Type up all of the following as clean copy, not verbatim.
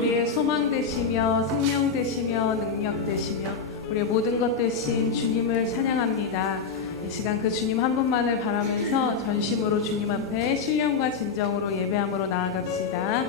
우리의 소망 되시며 생명 되시며 능력 되시며 우리의 모든 것 되신 주님을 찬양합니다. 이 시간 그 주님 한 분만을 바라면서 전심으로 주님 앞에 신령과 진정으로 예배함으로 나아갑시다.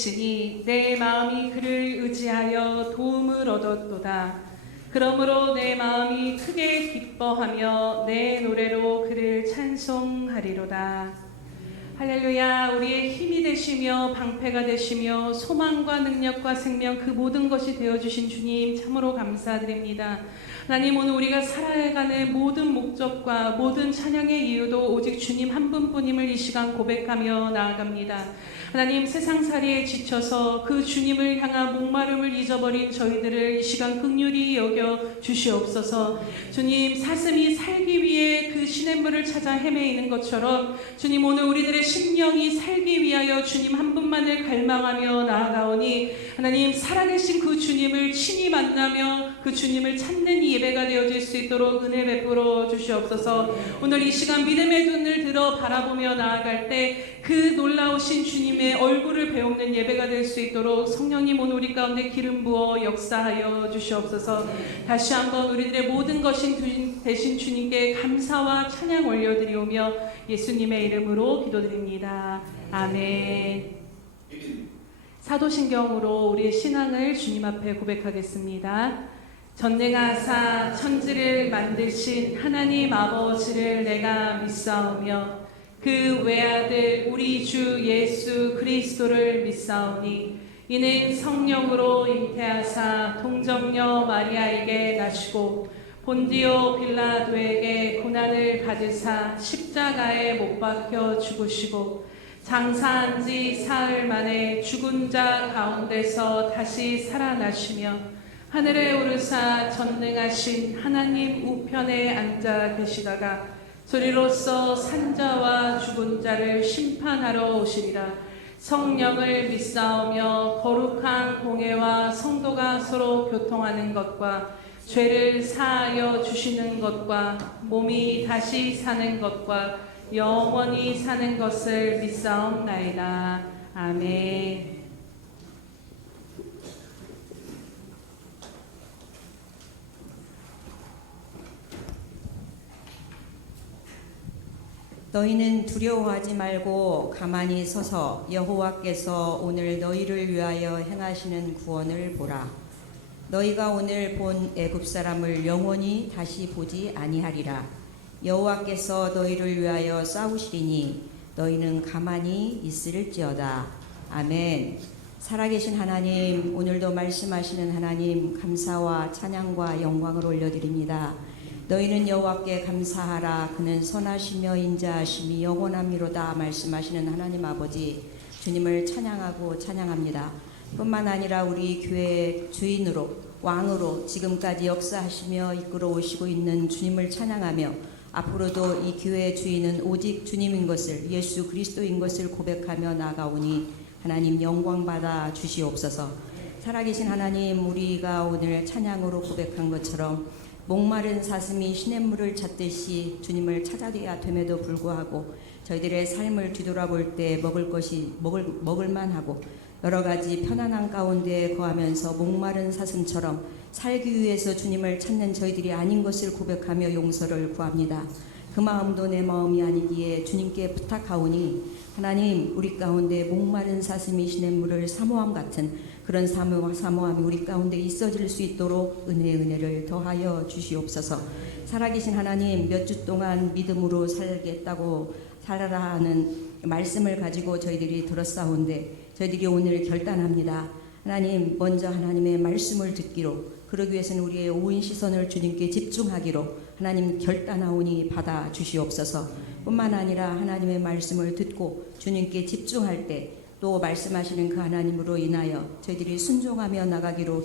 있으니 내 마음이 그를 의지하여 도움을 얻었도다. 그러므로 내 마음이 크게 기뻐하며 내 노래로 그를 찬송하리로다. 할렐루야. 우리의 힘이 되시며 방패가 되시며 소망과 능력과 생명 그 모든 것이 되어주신 주님 참으로 감사드립니다. 하나님, 오늘 우리가 살아가는 모든 목적과 모든 찬양의 이유도 오직 주님 한 분뿐임을 이 시간 고백하며 나아갑니다. 하나님, 세상살이에 지쳐서 그 주님을 향한 목마름을 잊어버린 저희들을 이 시간 긍휼히 여겨 주시옵소서. 주님, 사슴이 살기 위해 그 시냇물을 찾아 헤매이는 것처럼 주님, 오늘 우리들의 심령이 살기 위하여 주님 한 분만을 갈망하며 나아가오니 하나님, 살아계신 그 주님을 친히 만나며 그 주님을 찾는 이 예배가 되어질 수 있도록 은혜 베풀어 주시옵소서. 오늘 이 시간 믿음의 눈을 들어 바라보며 나아갈 때 그 놀라우신 주님의 얼굴을 배우는 예배가 될 수 있도록 성령님 오늘 우리 가운데 기름 부어 역사하여 주시옵소서. 다시 한번 우리들의 모든 것이 되신 주님께 감사와 찬양 올려드리오며 예수님의 이름으로 기도드립니다. 아멘. 사도신경으로 우리의 신앙을 주님 앞에 고백하겠습니다. 전능하사 천지를 만드신 하나님 아버지를 내가 믿사오며 그 외아들 우리 주 예수 그리스도를 믿사오니 이는 성령으로 잉태하사 동정녀 마리아에게 나시고 본디오 빌라도에게 고난을 받으사 십자가에 못 박혀 죽으시고 장사한 지 사흘 만에 죽은 자 가운데서 다시 살아나시며 하늘에 오르사 전능하신 하나님 우편에 앉아 계시다가 소리로써 산자와 죽은 자를 심판하러 오시리라. 성령을 믿사오며 거룩한 공회와 성도가 서로 교통하는 것과 죄를 사하여 주시는 것과 몸이 다시 사는 것과 영원히 사는 것을 믿사옵나이다. 아멘. 너희는 두려워하지 말고 가만히 서서 여호와께서 오늘 너희를 위하여 행하시는 구원을 보라. 너희가 오늘 본 애굽 사람을 영원히 다시 보지 아니하리라. 여호와께서 너희를 위하여 싸우시리니 너희는 가만히 있을지어다. 아멘. 살아계신 하나님, 오늘도 말씀하시는 하나님, 감사와 찬양과 영광을 올려드립니다. 너희는 여호와께 감사하라. 그는 선하시며 인자하심이 영원함이로다. 말씀하시는 하나님 아버지, 주님을 찬양하고 찬양합니다. 뿐만 아니라 우리 교회의 주인으로 왕으로 지금까지 역사하시며 이끌어 오시고 있는 주님을 찬양하며 앞으로도 이 교회의 주인은 오직 주님인 것을, 예수 그리스도인 것을 고백하며 나아가오니 하나님 영광 받아 주시옵소서. 살아계신 하나님, 우리가 오늘 찬양으로 고백한 것처럼 목마른 사슴이 시냇물을 찾듯이 주님을 찾아야 됨에도 불구하고 저희들의 삶을 뒤돌아볼 때 먹을 만하고 여러 가지 편안한 가운데 거하면서 목마른 사슴처럼 살기 위해서 주님을 찾는 저희들이 아닌 것을 고백하며 용서를 구합니다. 그 마음도 내 마음이 아니기에 주님께 부탁하오니 하나님, 우리 가운데 목마른 사슴이 시냇물을 사모함 같은 그런 사모함이 우리 가운데 있어질 수 있도록 은혜를 더하여 주시옵소서. 살아계신 하나님, 몇 주 동안 믿음으로 살겠다고 살아라 하는 말씀을 가지고 저희들이 들었사온데 저희들이 오늘 결단합니다. 하나님, 먼저 하나님의 말씀을 듣기로, 그러기 위해서는 우리의 온 시선을 주님께 집중하기로 하나님 결단하오니 받아 주시옵소서. 뿐만 아니라 하나님의 말씀을 듣고 주님께 집중할 때 또 말씀하시는 그 하나님으로 인하여 저희들이 순종하며 나가기로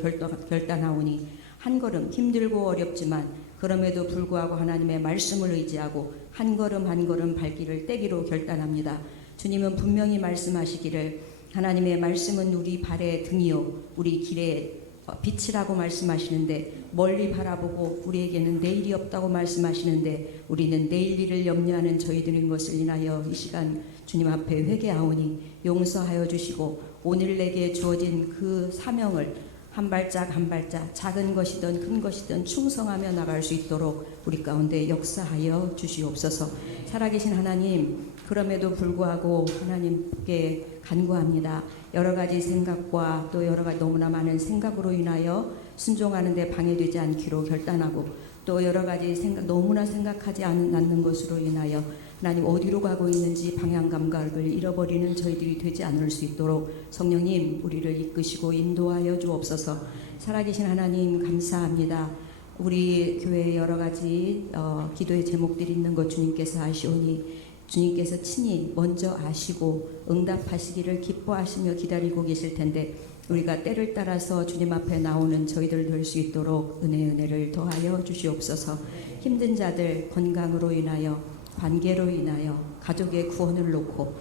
결단하오니 한 걸음 힘들고 어렵지만 그럼에도 불구하고 하나님의 말씀을 의지하고 한 걸음 한 걸음 발길을 떼기로 결단합니다. 주님은 분명히 말씀하시기를 하나님의 말씀은 우리 발의 등이요 우리 길의 빛이라고 말씀하시는데, 멀리 바라보고 우리에게는 내일이 없다고 말씀하시는데 우리는 내일 일을 염려하는 저희들인 것을 인하여 이 시간 주님 앞에 회개하오니 용서하여 주시고 오늘 내게 주어진 그 사명을 한 발짝 한 발짝 작은 것이든 큰 것이든 충성하며 나갈 수 있도록 우리 가운데 역사하여 주시옵소서. 살아계신 하나님, 그럼에도 불구하고 하나님께 간구합니다. 여러 가지 생각과 또 여러 가지 너무나 많은 생각으로 인하여 순종하는 데 방해되지 않기로 결단하고, 또 여러 가지 생각, 너무나 생각하지 않는 것으로 인하여 하나님 어디로 가고 있는지 방향 감각을 잃어버리는 저희들이 되지 않을 수 있도록 성령님 우리를 이끄시고 인도하여 주옵소서. 살아계신 하나님 감사합니다. 우리 교회에 여러 가지 기도의 제목들이 있는 것 주님께서 아시오니 주님께서 친히 먼저 아시고 응답하시기를 기뻐하시며 기다리고 계실 텐데, 우리가 때를 따라서 주님 앞에 나오는 저희들 될 수 있도록 은혜를 더하여 주시옵소서. 힘든 자들, 건강으로 인하여, 관계로 인하여, 가족의 구원을 놓고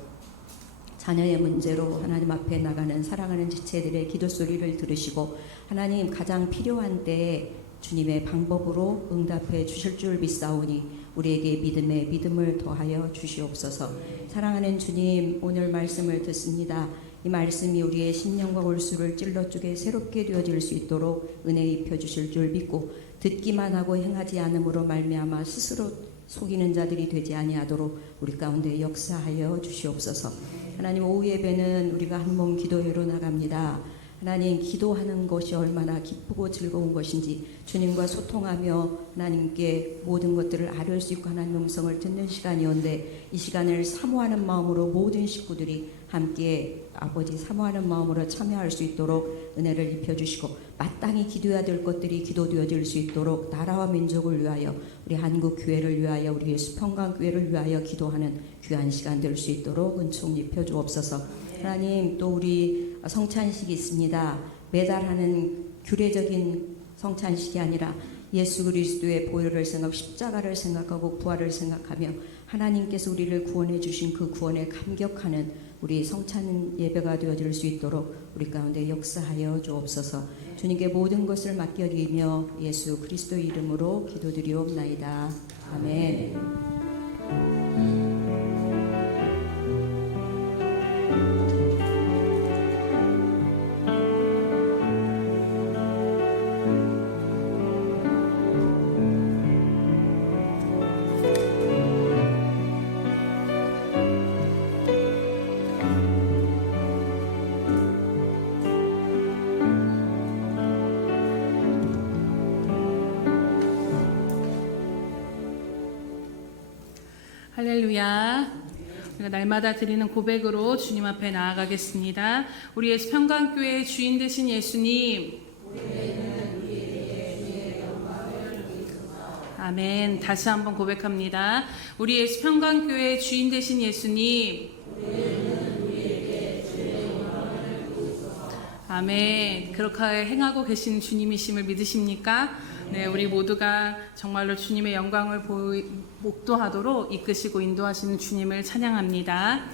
자녀의 문제로 하나님 앞에 나가는 사랑하는 지체들의 기도 소리를 들으시고 하나님 가장 필요한 때에 주님의 방법으로 응답해 주실 줄 믿사오니 우리에게 믿음을 더하여 주시옵소서. 사랑하는 주님, 오늘 말씀을 듣습니다. 이 말씀이 우리의 심령과 골수를 찔러주게 새롭게 되어질 수 있도록 은혜 입혀 주실 줄 믿고, 듣기만 하고 행하지 않음으로 말미암아 스스로 속이는 자들이 되지 아니하도록 우리 가운데 역사하여 주시옵소서. 하나님, 오후 예배는 우리가 한 몸 기도회로 나갑니다. 하나님, 기도하는 것이 얼마나 기쁘고 즐거운 것인지 주님과 소통하며 하나님께 모든 것들을 아뢰을 수 있고 하나님의 음성을 듣는 시간이었는데, 이 시간을 사모하는 마음으로 모든 식구들이 함께 아버지 사모하는 마음으로 참여할 수 있도록 은혜를 입혀주시고, 마땅히 기도해야 될 것들이 기도되어질 수 있도록 나라와 민족을 위하여, 우리 한국 교회를 위하여, 우리 예수평강 교회를 위하여 기도하는 귀한 시간 될 수 있도록 은총 입혀주옵소서. 하나님, 또 우리 성찬식이 있습니다. 매달 하는 규례적인 성찬식이 아니라 예수 그리스도의 보혈을 생각, 십자가를 생각하고 부활을 생각하며 하나님께서 우리를 구원해 주신 그 구원에 감격하는 우리 성찬 예배가 되어질 수 있도록 우리 가운데 역사하여 주옵소서. 주님께 모든 것을 맡겨드리며 예수 그리스도의 이름으로 기도드리옵나이다. 아멘. 할렐루야. 우리가 날마다 드리는 고백으로 주님 앞에 나아가겠습니다. 우리 예수 평강교회의 주인 되신 예수님, 아멘. 다시 한번 고백합니다. 우리 예수 평강교회의 주인 되신 예수님, 아멘. 그렇게 행하고 계신 주님이심을 믿으십니까? 네, 우리 모두가 정말로 주님의 영광을 목도하도록 이끄시고 인도하시는 주님을 찬양합니다.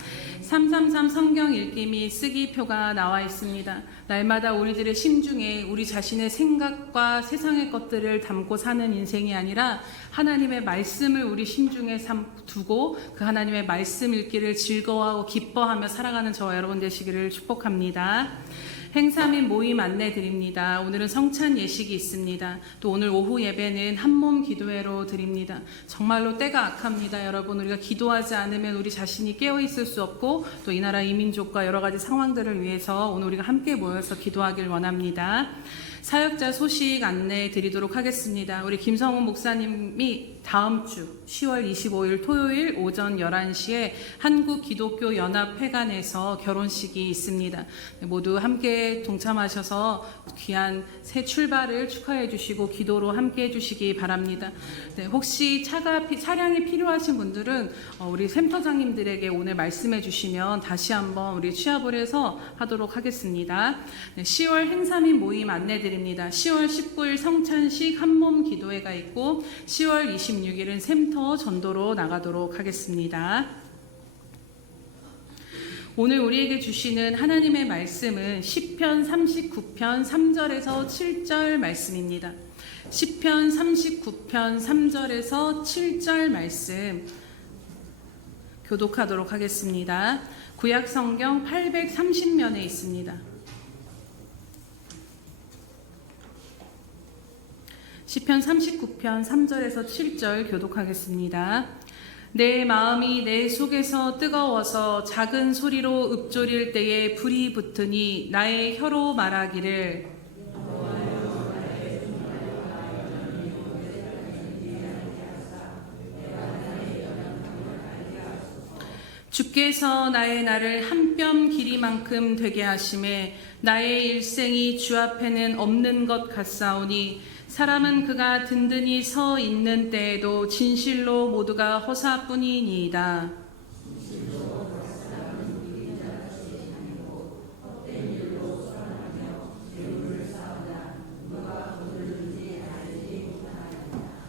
333 성경 읽기 및 쓰기 표가 나와 있습니다. 날마다 우리들의 심중에 우리 자신의 생각과 세상의 것들을 담고 사는 인생이 아니라 하나님의 말씀을 우리 심중에 두고 그 하나님의 말씀 읽기를 즐거워하고 기뻐하며 살아가는 저와 여러분 되시기를 축복합니다. 행사 및 모임 안내 드립니다. 오늘은 성찬 예식이 있습니다. 또 오늘 오후 예배는 한몸 기도회로 드립니다. 정말로 때가 악합니다. 여러분, 우리가 기도하지 않으면 우리 자신이 깨어있을 수 없고 또 이 나라 이민족과 여러 가지 상황들을 위해서 오늘 우리가 함께 모여서 기도하길 원합니다. 사역자 소식 안내 드리도록 하겠습니다. 우리 김성훈 목사님이 다음 주 10월 25일 토요일 오전 11시에 한국기독교연합회관에서 결혼식이 있습니다. 모두 함께 동참하셔서 귀한 새 출발을 축하해 주시고 기도로 함께 해 주시기 바랍니다. 네, 혹시 차량이 필요하신 분들은 우리 센터장님들에게 오늘 말씀해 주시면 다시 한번 우리 취합을 해서 하도록 하겠습니다. 네, 10월 행사 및 모임 안내 드립니다. 10월 19일 성찬식 한몸 기도회가 있고 10월 26일은 샘터 전도로 나가도록 하겠습니다. 오늘 우리에게 주시는 하나님의 말씀은 시편 39편 3절에서 7절 말씀입니다. 시편 39편 3절에서 7절 말씀 교독하도록 하겠습니다. 구약 성경 830면에 있습니다. 시편 39편 3절에서 7절 교독하겠습니다. 내 마음이 내 속에서 뜨거워서 작은 소리로 읊조릴 때에 불이 붙으니 나의 혀로 말하기를 주께서 나의 날을 한 뼘 길이만큼 되게 하심에 나의 일생이 주 앞에는 없는 것 같사오니 사람은 그가 든든히 서 있는 때에도 진실로 모두가 허사뿐이니이다.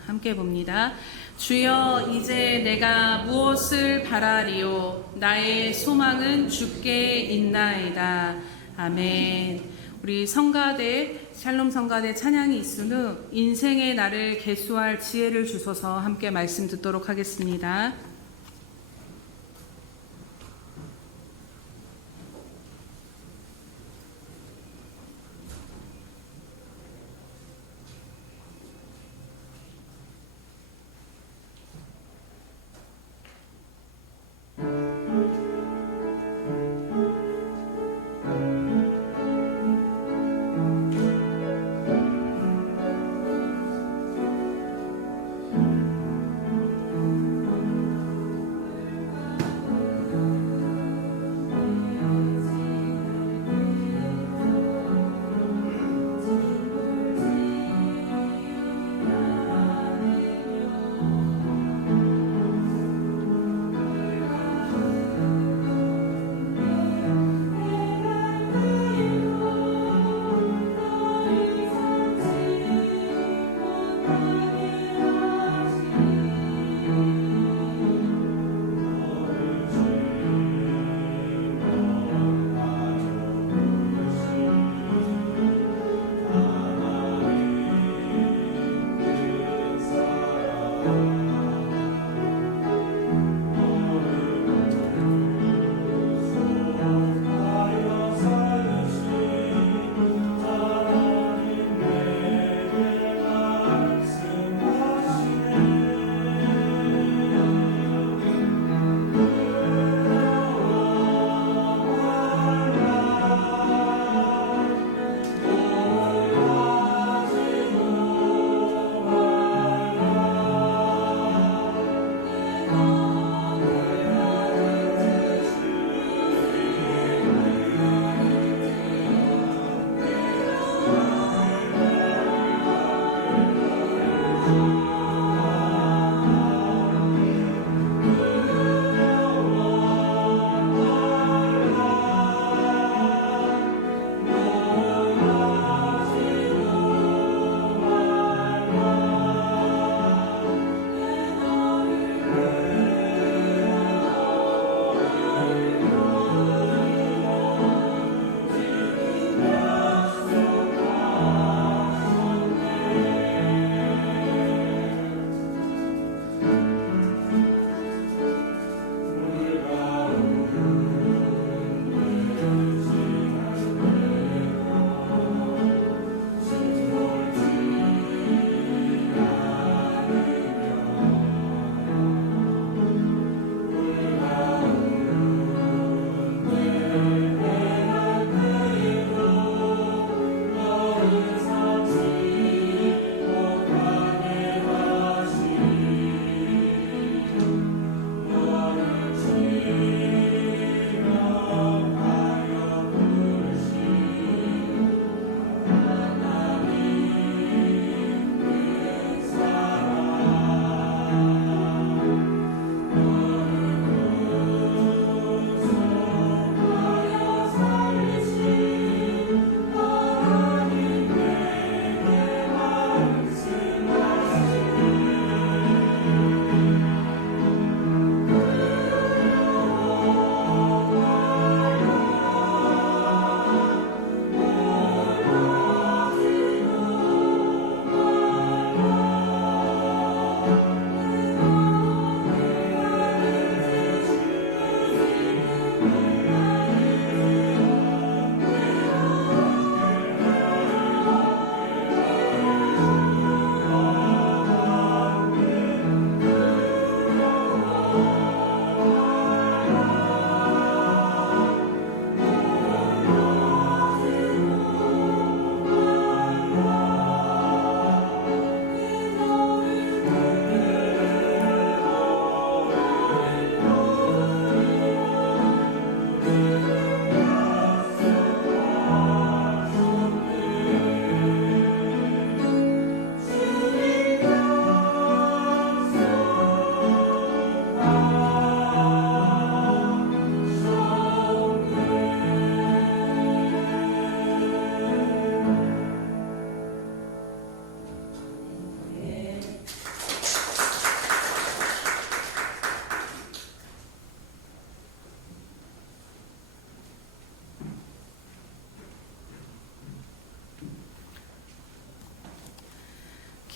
함께 봅니다. 주여 이제 내가 무엇을 바라리요 나의 소망은 주께 있나이다. 아멘. 우리 성가대 샬롬 성가대 찬양이 있은 후 인생의 나를 계수할 지혜를 주소서 함께 말씀 듣도록 하겠습니다.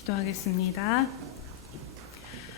기도하겠습니다.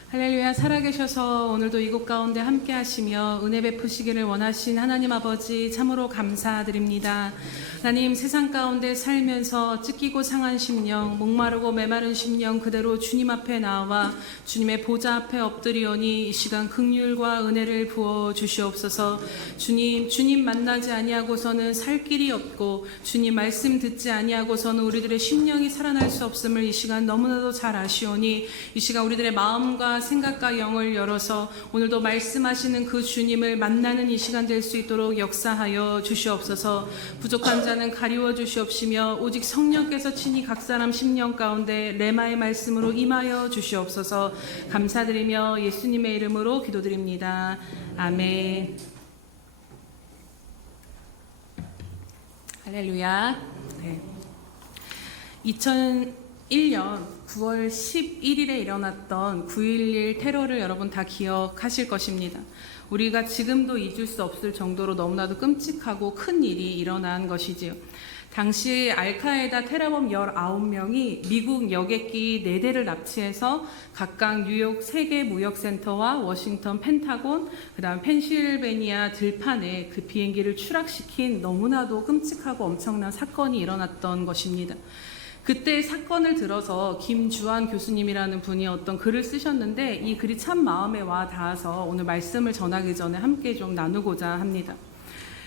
할렐루야. 살아계셔서 오늘도 이곳 가운데 함께 하시며 은혜 베푸시기를 원하신 하나님 아버지 참으로 감사드립니다. 하나님, 세상 가운데 살면서 찢기고 상한 심령, 목마르고 메마른 심령 그대로 주님 앞에 나와 주님의 보좌 앞에 엎드리오니 이 시간 긍휼과 은혜를 부어 주시옵소서. 주님 만나지 아니하고서는 살 길이 없고 주님 말씀 듣지 아니하고서는 우리들의 심령이 살아날 수 없음을 이 시간 너무나도 잘 아시오니 이 시간 우리들의 마음과 생각과 영을 열어서 오늘도 말씀하시는 그 주님을 만나는 이 시간 될 수 있도록 역사하여 주시옵소서. 부족한 자는 가리워 주시옵시며 오직 성령께서 친히 각 사람 심령 가운데 레마의 말씀으로 임하여 주시옵소서. 감사드리며 예수님의 이름으로 기도드립니다. 아멘. 할렐루야. 네. 2001년 9월 11일에 일어났던 9.11 테러를 여러분 다 기억하실 것입니다. 우리가 지금도 잊을 수 없을 정도로 너무나도 끔찍하고 큰 일이 일어난 것이지요. 당시 알카에다 테러범 19명이 미국 여객기 4대를 납치해서 각각 뉴욕 세계무역센터와 워싱턴 펜타곤, 그 다음 펜실베니아 들판에 그 비행기를 추락시킨 너무나도 끔찍하고 엄청난 사건이 일어났던 것입니다. 그때 사건을 들어서 김주환 교수님이라는 분이 어떤 글을 쓰셨는데 이 글이 참 마음에 와 닿아서 오늘 말씀을 전하기 전에 함께 좀 나누고자 합니다.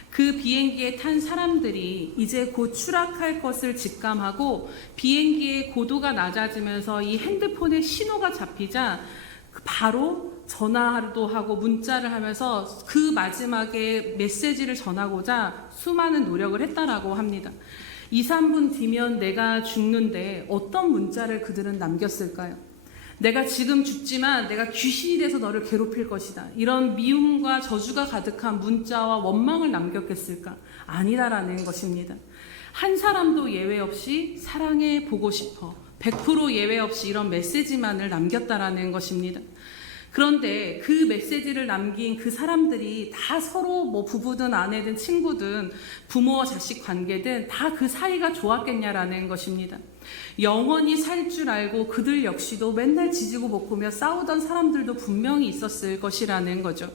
그 비행기에 탄 사람들이 이제 곧 추락할 것을 직감하고 비행기의 고도가 낮아지면서 이 핸드폰에 신호가 잡히자 바로 전화도 하고 문자를 하면서 그 마지막에 메시지를 전하고자 수많은 노력을 했다라고 합니다. 2, 3분 뒤면 내가 죽는데 어떤 문자를 그들은 남겼을까요? 내가 지금 죽지만 내가 귀신이 돼서 너를 괴롭힐 것이다. 이런 미움과 저주가 가득한 문자와 원망을 남겼겠을까? 아니다라는 것입니다. 한 사람도 예외 없이 사랑해 보고 싶어. 100% 예외 없이 이런 메시지만을 남겼다라는 것입니다. 그런데 그 메시지를 남긴 그 사람들이 다 서로 뭐 부부든 아내든 친구든 부모와 자식 관계든 다 그 사이가 좋았겠냐라는 것입니다. 영원히 살 줄 알고 그들 역시도 맨날 지지고 볶으며 싸우던 사람들도 분명히 있었을 것이라는 거죠.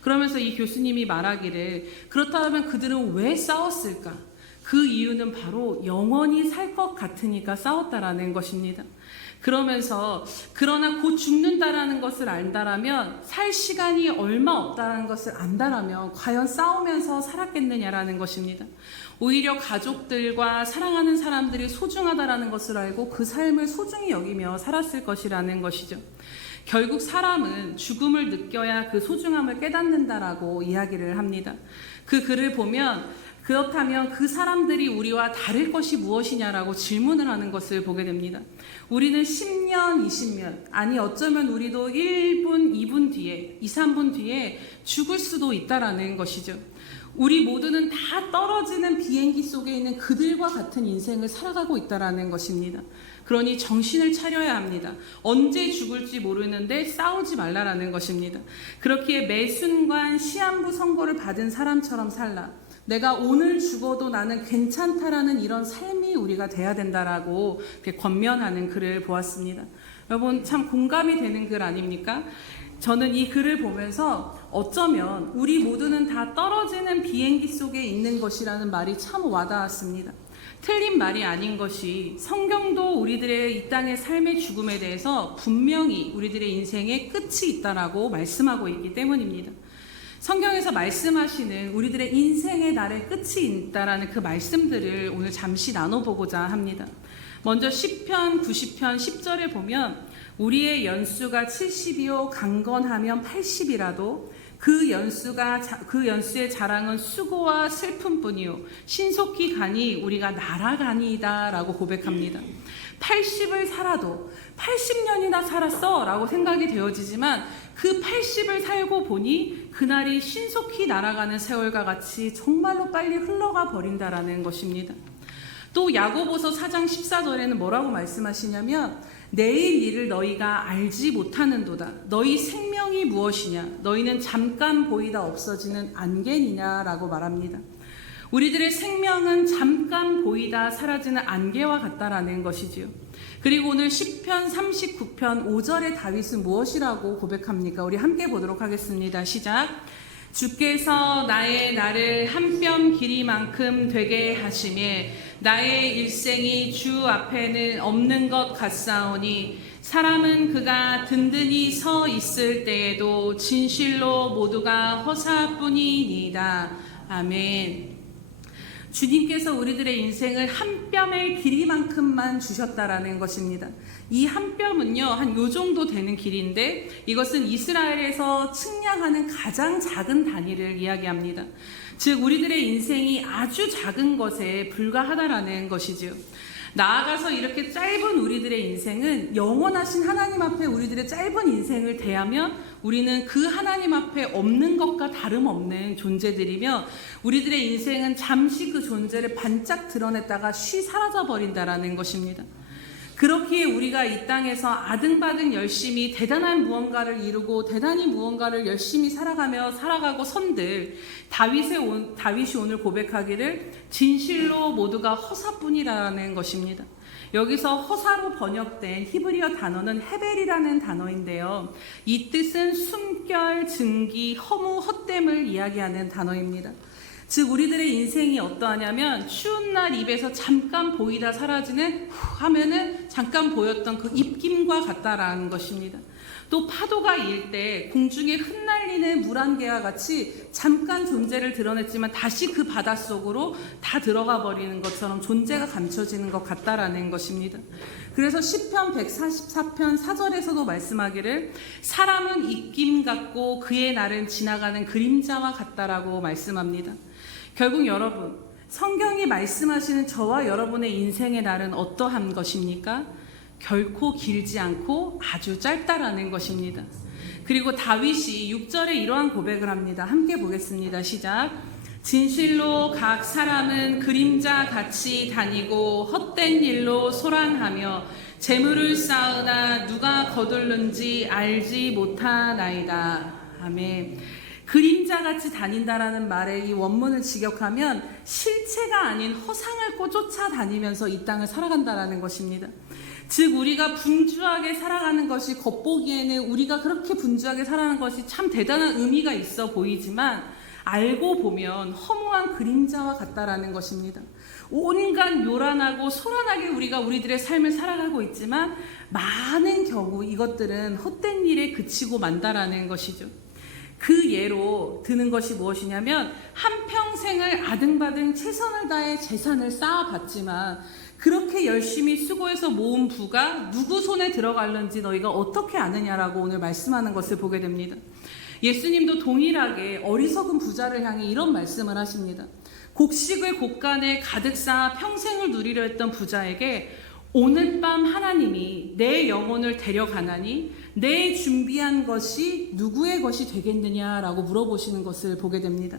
그러면서 이 교수님이 말하기를 그렇다면 그들은 왜 싸웠을까? 그 이유는 바로 영원히 살 것 같으니까 싸웠다라는 것입니다. 그러면서 그러나 곧 죽는다라는 것을 안다라면 살 시간이 얼마 없다라는 것을 안다라면 과연 싸우면서 살았겠느냐라는 것입니다. 오히려 가족들과 사랑하는 사람들이 소중하다라는 것을 알고 그 삶을 소중히 여기며 살았을 것이라는 것이죠. 결국 사람은 죽음을 느껴야 그 소중함을 깨닫는다라고 이야기를 합니다. 그 글을 보면 그렇다면 그 사람들이 우리와 다를 것이 무엇이냐라고 질문을 하는 것을 보게 됩니다. 우리는 10년, 20년, 아니 어쩌면 우리도 1분, 2분 뒤에, 2, 3분 뒤에 죽을 수도 있다라는 것이죠. 우리 모두는 다 떨어지는 비행기 속에 있는 그들과 같은 인생을 살아가고 있다라는 것입니다. 그러니 정신을 차려야 합니다. 언제 죽을지 모르는데 싸우지 말라라는 것입니다. 그렇기에 매 순간 시한부 선고를 받은 사람처럼 살라. 내가 오늘 죽어도 나는 괜찮다라는 이런 삶이 우리가 돼야 된다라고 이렇게 권면하는 글을 보았습니다. 여러분 참 공감이 되는 글 아닙니까? 저는 이 글을 보면서 어쩌면 우리 모두는 다 떨어지는 비행기 속에 있는 것이라는 말이 참 와닿았습니다. 틀린 말이 아닌 것이 성경도 우리들의 이 땅의 삶의 죽음에 대해서 분명히 우리들의 인생의 끝이 있다라고 말씀하고 있기 때문입니다. 성경에서 말씀하시는 우리들의 인생의 날의 끝이 있다라는 그 말씀들을 오늘 잠시 나눠보고자 합니다. 먼저 시편 90편 10절에 보면 우리의 연수가 70이요 강건하면 80이라도 그 연수의 자랑은 수고와 슬픔뿐이요 신속히 가니 우리가 날아가니이다 라고 고백합니다. 80을 살아도 80년이나 살았어 라고 생각이 되어지지만 그 80을 살고 보니 그날이 신속히 날아가는 세월과 같이 정말로 빨리 흘러가 버린다라는 것입니다. 또 야고보서 4장 14절에는 뭐라고 말씀하시냐면 내일 일을 너희가 알지 못하는도다. 너희 생명이 무엇이냐? 너희는 잠깐 보이다 없어지는 안개니냐? 라고 말합니다. 우리들의 생명은 잠깐 보이다 사라지는 안개와 같다라는 것이지요. 그리고 오늘 시편 39편 5절의 다윗은 무엇이라고 고백합니까? 우리 함께 보도록 하겠습니다. 시작. 주께서 나의 날을 한 뼘 길이만큼 되게 하시매 나의 일생이 주 앞에는 없는 것 같사오니 사람은 그가 든든히 서 있을 때에도 진실로 모두가 허사뿐이니이다. 아멘. 주님께서 우리들의 인생을 한 뼘의 길이만큼만 주셨다라는 것입니다. 이 한 뼘은요, 한 요 정도 되는 길인데 이것은 이스라엘에서 측량하는 가장 작은 단위를 이야기합니다. 즉 우리들의 인생이 아주 작은 것에 불과하다라는 것이지요. 나아가서 이렇게 짧은 우리들의 인생은 영원하신 하나님 앞에 우리들의 짧은 인생을 대하면 우리는 그 하나님 앞에 없는 것과 다름없는 존재들이며 우리들의 인생은 잠시 그 존재를 반짝 드러냈다가 쉬 사라져 버린다라는 것입니다. 그렇기에 우리가 이 땅에서 아등바등 열심히 대단한 무언가를 이루고 대단히 무언가를 열심히 살아가고 선들 다윗이 오늘 고백하기를 진실로 모두가 허사뿐이라는 것입니다. 여기서 허사로 번역된 히브리어 단어는 헤벨이라는 단어인데요. 이 뜻은 숨결, 증기, 허무, 헛됨을 이야기하는 단어입니다. 즉 우리들의 인생이 어떠하냐면 추운 날 입에서 잠깐 보이다 사라지는 하면은 잠깐 보였던 그 입김과 같다라는 것입니다. 또 파도가 일 때 공중에 흩날리는 물안개와 같이 잠깐 존재를 드러냈지만 다시 그 바닷속으로 다 들어가 버리는 것처럼 존재가 감춰지는 것 같다라는 것입니다. 그래서 시편 144편 4절에서도 말씀하기를 사람은 입김 같고 그의 날은 지나가는 그림자와 같다라고 말씀합니다. 결국 여러분, 성경이 말씀하시는 저와 여러분의 인생의 날은 어떠한 것입니까? 결코 길지 않고 아주 짧다라는 것입니다. 그리고 다윗이 6절에 이러한 고백을 합니다. 함께 보겠습니다. 시작. 진실로 각 사람은 그림자 같이 다니고 헛된 일로 소란하며 재물을 쌓으나 누가 거둘는지 알지 못하나이다. 아멘. 그림자같이 다닌다라는 말의 이 원문을 직역하면 실체가 아닌 허상을 쫓아다니면서 이 땅을 살아간다라는 것입니다. 즉 우리가 분주하게 살아가는 것이 겉보기에는 우리가 그렇게 분주하게 살아가는 것이 참 대단한 의미가 있어 보이지만 알고 보면 허무한 그림자와 같다라는 것입니다. 온갖 요란하고 소란하게 우리가 우리들의 삶을 살아가고 있지만 많은 경우 이것들은 헛된 일에 그치고 만다라는 것이죠. 그 예로 드는 것이 무엇이냐면 한평생을 아등바등 최선을 다해 재산을 쌓아봤지만 그렇게 열심히 수고해서 모은 부가 누구 손에 들어갈는지 너희가 어떻게 아느냐라고 오늘 말씀하는 것을 보게 됩니다. 예수님도 동일하게 어리석은 부자를 향해 이런 말씀을 하십니다. 곡식을 곡간에 가득 쌓아 평생을 누리려 했던 부자에게 오늘 밤 하나님이 내 영혼을 데려가나니 내 준비한 것이 누구의 것이 되겠느냐라고 물어보시는 것을 보게 됩니다.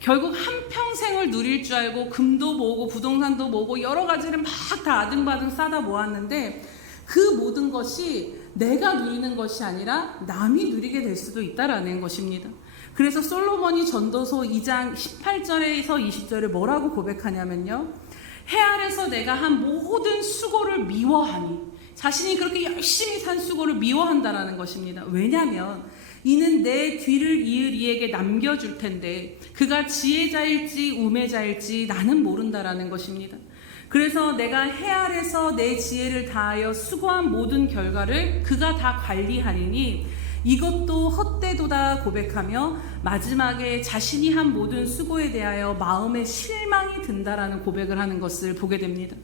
결국 한평생을 누릴 줄 알고 금도 모으고 부동산도 모으고 여러 가지를 막 다 아등바등 싸다 모았는데 그 모든 것이 내가 누리는 것이 아니라 남이 누리게 될 수도 있다라는 것입니다. 그래서 솔로몬이 전도서 2장 18절에서 20절에 뭐라고 고백하냐면요. 해 아래서 내가 한 모든 수고를 미워하니 자신이 그렇게 열심히 산 수고를 미워한다라는 것입니다. 왜냐하면 이는 내 뒤를 이을 이에게 남겨줄 텐데 그가 지혜자일지 우매자일지 나는 모른다라는 것입니다. 그래서 내가 해 아래서 내 지혜를 다하여 수고한 모든 결과를 그가 다 관리하리니 이것도 헛되도다 고백하며 마지막에 자신이 한 모든 수고에 대하여 마음에 실망이 든다라는 고백을 하는 것을 보게 됩니다.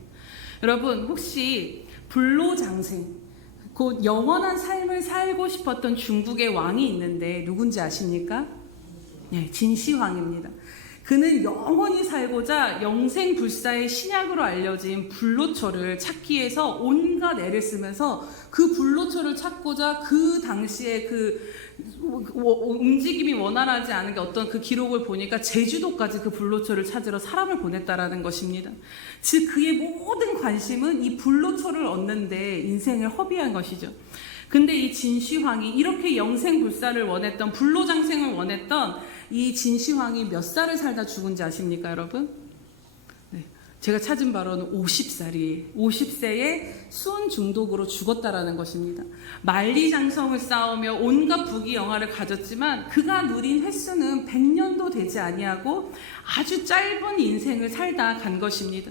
여러분 혹시 불로장생 곧 영원한 삶을 살고 싶었던 중국의 왕이 있는데 누군지 아십니까? 네, 진시황입니다. 그는 영원히 살고자 영생불사의 신약으로 알려진 불로초를 찾기 위해서 온갖 애를 쓰면서 그 불로초를 찾고자 그 당시에 그 움직임이 원활하지 않은 게 어떤 그 기록을 보니까 제주도까지 그 불로초를 찾으러 사람을 보냈다라는 것입니다. 즉 그의 모든 관심은 이 불로초를 얻는 데 인생을 허비한 것이죠. 근데 이 진시황이 이렇게 영생불사를 원했던 불로장생을 원했던 이 진시황이 몇 살을 살다 죽은지 아십니까, 여러분? 네, 제가 찾은 바로는 50세에 수은 중독으로 죽었다라는 것입니다. 만리장성을 쌓으며 온갖 부귀영화를 가졌지만 그가 누린 횟수는 100년도 되지 아니하고 아주 짧은 인생을 살다 간 것입니다.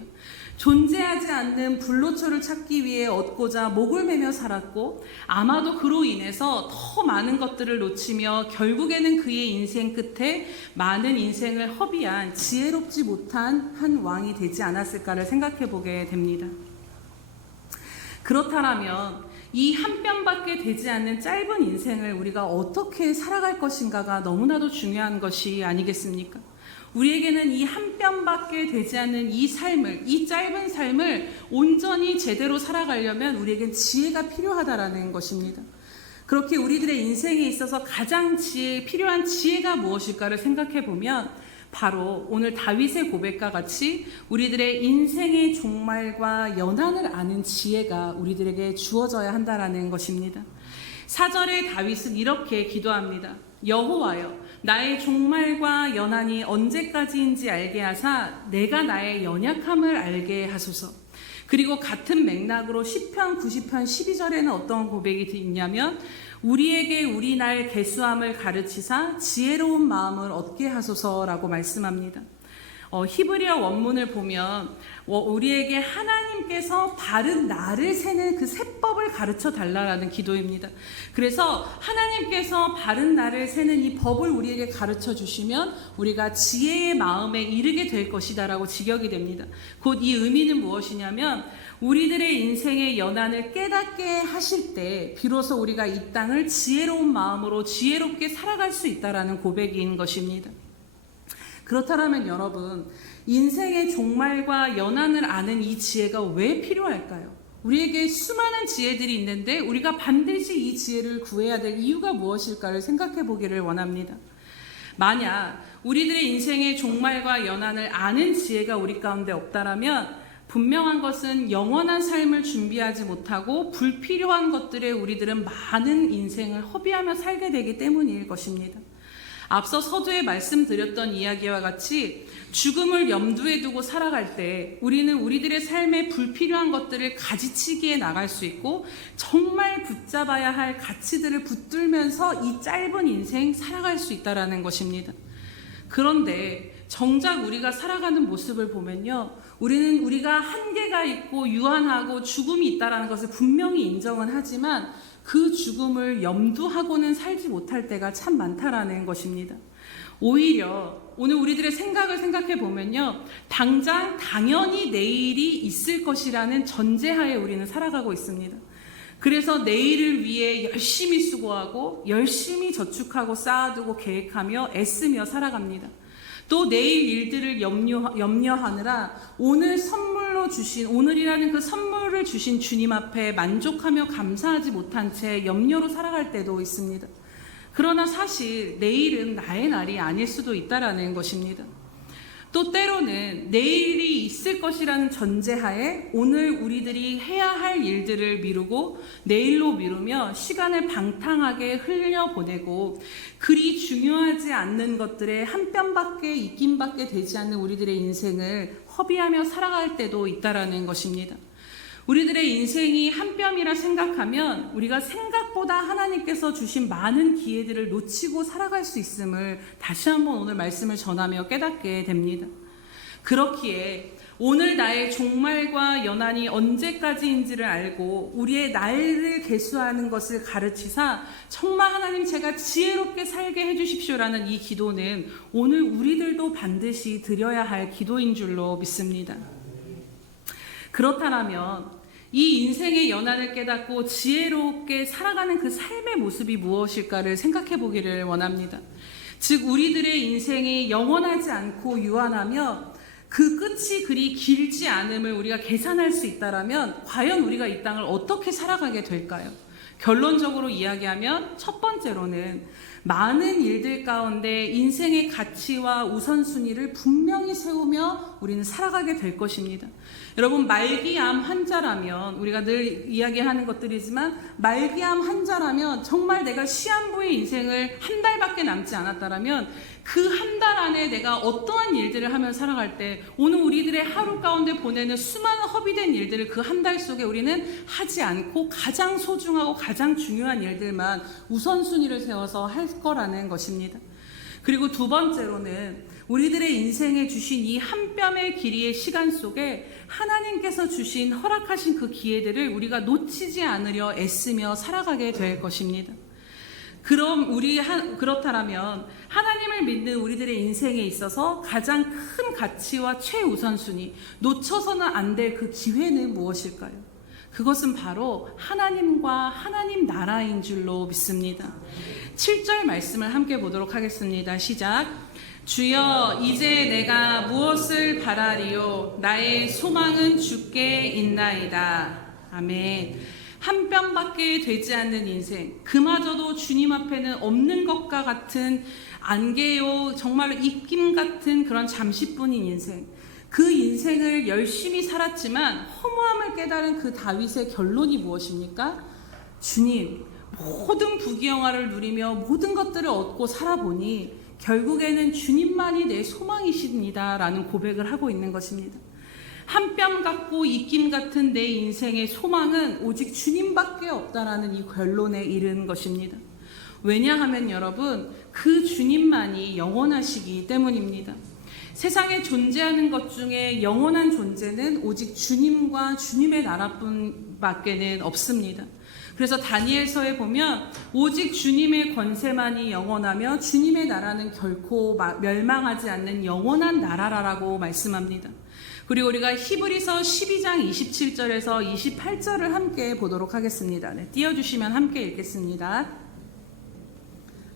존재하지 않는 불로초를 찾기 위해 얻고자 목을 매며 살았고 아마도 그로 인해서 더 많은 것들을 놓치며 결국에는 그의 인생 끝에 많은 인생을 허비한 지혜롭지 못한 한 왕이 되지 않았을까를 생각해 보게 됩니다. 그렇다면 이 한 뼘밖에 되지 않는 짧은 인생을 우리가 어떻게 살아갈 것인가가 너무나도 중요한 것이 아니겠습니까? 우리에게는 이 한 뼘밖에 되지 않는 이 삶을, 이 짧은 삶을 온전히 제대로 살아가려면 우리에겐 지혜가 필요하다라는 것입니다. 그렇게 우리들의 인생에 있어서 가장 필요한 지혜가 무엇일까를 생각해 보면 바로 오늘 다윗의 고백과 같이 우리들의 인생의 종말과 연한을 아는 지혜가 우리들에게 주어져야 한다라는 것입니다. 4절에 다윗은 이렇게 기도합니다. 여호와여, 나의 종말과 연한이 언제까지인지 알게 하사 내가 나의 연약함을 알게 하소서. 그리고 같은 맥락으로 시편 90편 12절에는 어떤 고백이 있냐면 우리에게 우리 날 계수함을 가르치사 지혜로운 마음을 얻게 하소서라고 말씀합니다. 히브리어 원문을 보면 우리에게 하나님께서 바른 날을 세는 그 세법을 가르쳐 달라라는 기도입니다. 그래서 하나님께서 바른 날을 세는 이 법을 우리에게 가르쳐 주시면 우리가 지혜의 마음에 이르게 될 것이다라고 직역이 됩니다. 곧 이 의미는 무엇이냐면 우리들의 인생의 연한을 깨닫게 하실 때 비로소 우리가 이 땅을 지혜로운 마음으로 지혜롭게 살아갈 수 있다라는 고백인 것입니다. 그렇다면 여러분, 인생의 종말과 연한을 아는 이 지혜가 왜 필요할까요? 우리에게 수많은 지혜들이 있는데 우리가 반드시 이 지혜를 구해야 될 이유가 무엇일까를 생각해 보기를 원합니다. 만약 우리들의 인생의 종말과 연한을 아는 지혜가 우리 가운데 없다라면 분명한 것은 영원한 삶을 준비하지 못하고 불필요한 것들에 우리들은 많은 인생을 허비하며 살게 되기 때문일 것입니다. 앞서 서두에 말씀드렸던 이야기와 같이 죽음을 염두에 두고 살아갈 때 우리는 우리들의 삶에 불필요한 것들을 가지치기에 나갈 수 있고 정말 붙잡아야 할 가치들을 붙들면서 이 짧은 인생 살아갈 수 있다는 것입니다. 그런데 정작 우리가 살아가는 모습을 보면요, 우리는 우리가 한계가 있고 유한하고 죽음이 있다는 것을 분명히 인정은 하지만 그 죽음을 염두하고는 살지 못할 때가 참 많다라는 것입니다. 오히려 오늘 우리들의 생각을 생각해 보면요, 당연히 내일이 있을 것이라는 전제하에 우리는 살아가고 있습니다. 그래서 내일을 위해 열심히 수고하고 열심히 저축하고 쌓아두고 계획하며 애쓰며 살아갑니다. 또 내일 일들을 염려하느라 오늘이라는 그 선물을 주신 주님 앞에 만족하며 감사하지 못한 채 염려로 살아갈 때도 있습니다. 그러나 사실 내일은 나의 날이 아닐 수도 있다라는 것입니다. 또 때로는 내일이 있을 것이라는 전제하에 오늘 우리들이 해야 할 일들을 미루고 내일로 미루며 시간을 방탕하게 흘려보내고 그리 중요하지 않는 것들에 한 뼘밖에 입김밖에 되지 않는 우리들의 인생을 허비하며 살아갈 때도 있다라는 것입니다. 우리들의 인생이 한 뼘이라 생각하면 우리가 생각보다 하나님께서 주신 많은 기회들을 놓치고 살아갈 수 있음을 다시 한번 오늘 말씀을 전하며 깨닫게 됩니다. 그렇기에 오늘 나의 종말과 연한이 언제까지인지를 알고 우리의 날을 계수하는 것을 가르치사 정말 하나님 제가 지혜롭게 살게 해주십시오라는 이 기도는 오늘 우리들도 반드시 드려야 할 기도인 줄로 믿습니다. 그렇다면 이 인생의 연한을 깨닫고 지혜롭게 살아가는 그 삶의 모습이 무엇일까를 생각해 보기를 원합니다. 즉 우리들의 인생이 영원하지 않고 유한하며 그 끝이 그리 길지 않음을 우리가 계산할 수 있다라면 과연 우리가 이 땅을 어떻게 살아가게 될까요? 결론적으로 이야기하면 첫 번째로는 많은 일들 가운데 인생의 가치와 우선순위를 분명히 세우며 우리는 살아가게 될 것입니다. 여러분, 말기암 환자라면, 우리가 늘 이야기하는 것들이지만 말기암 환자라면 정말 내가 시한부의 인생을 한 달밖에 남지 않았다라면 그 한 달 안에 내가 어떠한 일들을 하며 살아갈 때 오늘 우리들의 하루 가운데 보내는 수많은 허비된 일들을 그 한 달 속에 우리는 하지 않고 가장 소중하고 가장 중요한 일들만 우선순위를 세워서 할 거라는 것입니다. 그리고 두 번째로는 우리들의 인생에 주신 이 한 뼘의 길이의 시간 속에 하나님께서 주신 허락하신 그 기회들을 우리가 놓치지 않으려 애쓰며 살아가게 될 것입니다. 그렇다면 하나님을 믿는 우리들의 인생에 있어서 가장 큰 가치와 최우선순위, 놓쳐서는 안 될 그 기회는 무엇일까요? 그것은 바로 하나님과 하나님 나라인 줄로 믿습니다. 7절 말씀을 함께 보도록 하겠습니다. 시작. 주여, 이제 내가 무엇을 바라리요? 나의 소망은 주께 있나이다. 아멘. 한 뼘밖에 되지 않는 인생, 그마저도 주님 앞에는 없는 것과 같은 안개요, 정말로 입김 같은 그런 잠시뿐인 인생, 그 인생을 열심히 살았지만 허무함을 깨달은 그 다윗의 결론이 무엇입니까? 주님, 모든 부귀영화를 누리며 모든 것들을 얻고 살아보니 결국에는 주님만이 내 소망이십니다 라는 고백을 하고 있는 것입니다. 한 뼘 같고 입김 같은 내 인생의 소망은 오직 주님밖에 없다라는 이 결론에 이른 것입니다. 왜냐하면 여러분, 그 주님만이 영원하시기 때문입니다. 세상에 존재하는 것 중에 영원한 존재는 오직 주님과 주님의 나라뿐밖에는 없습니다. 그래서 다니엘서에 보면 오직 주님의 권세만이 영원하며 주님의 나라는 결코 멸망하지 않는 영원한 나라라고 말씀합니다. 그리고 우리가 히브리서 12장 27절에서 28절을 함께 보도록 하겠습니다. 네, 띄워주시면 함께 읽겠습니다.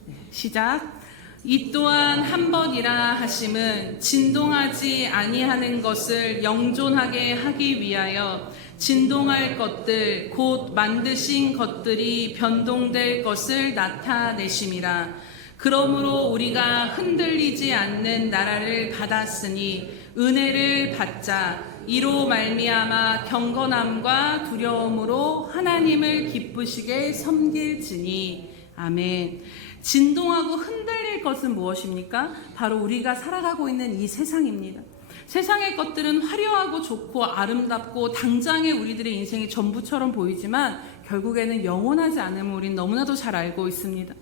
네, 시작. 이 또한 한 번이라 하심은 진동하지 아니하는 것을 영존하게 하기 위하여 진동할 것들 곧 만드신 것들이 변동될 것을 나타내심이라. 그러므로 우리가 흔들리지 않는 나라를 받았으니 은혜를 받자. 이로 말미암아 경건함과 두려움으로 하나님을 기쁘시게 섬길지니. 아멘. 진동하고 흔들릴 것은 무엇입니까? 바로 우리가 살아가고 있는 이 세상입니다. 세상의 것들은 화려하고 좋고 아름답고 당장의 우리들의 인생이 전부처럼 보이지만 결국에는 영원하지 않음을 우린 너무나도 잘 알고 있습니다.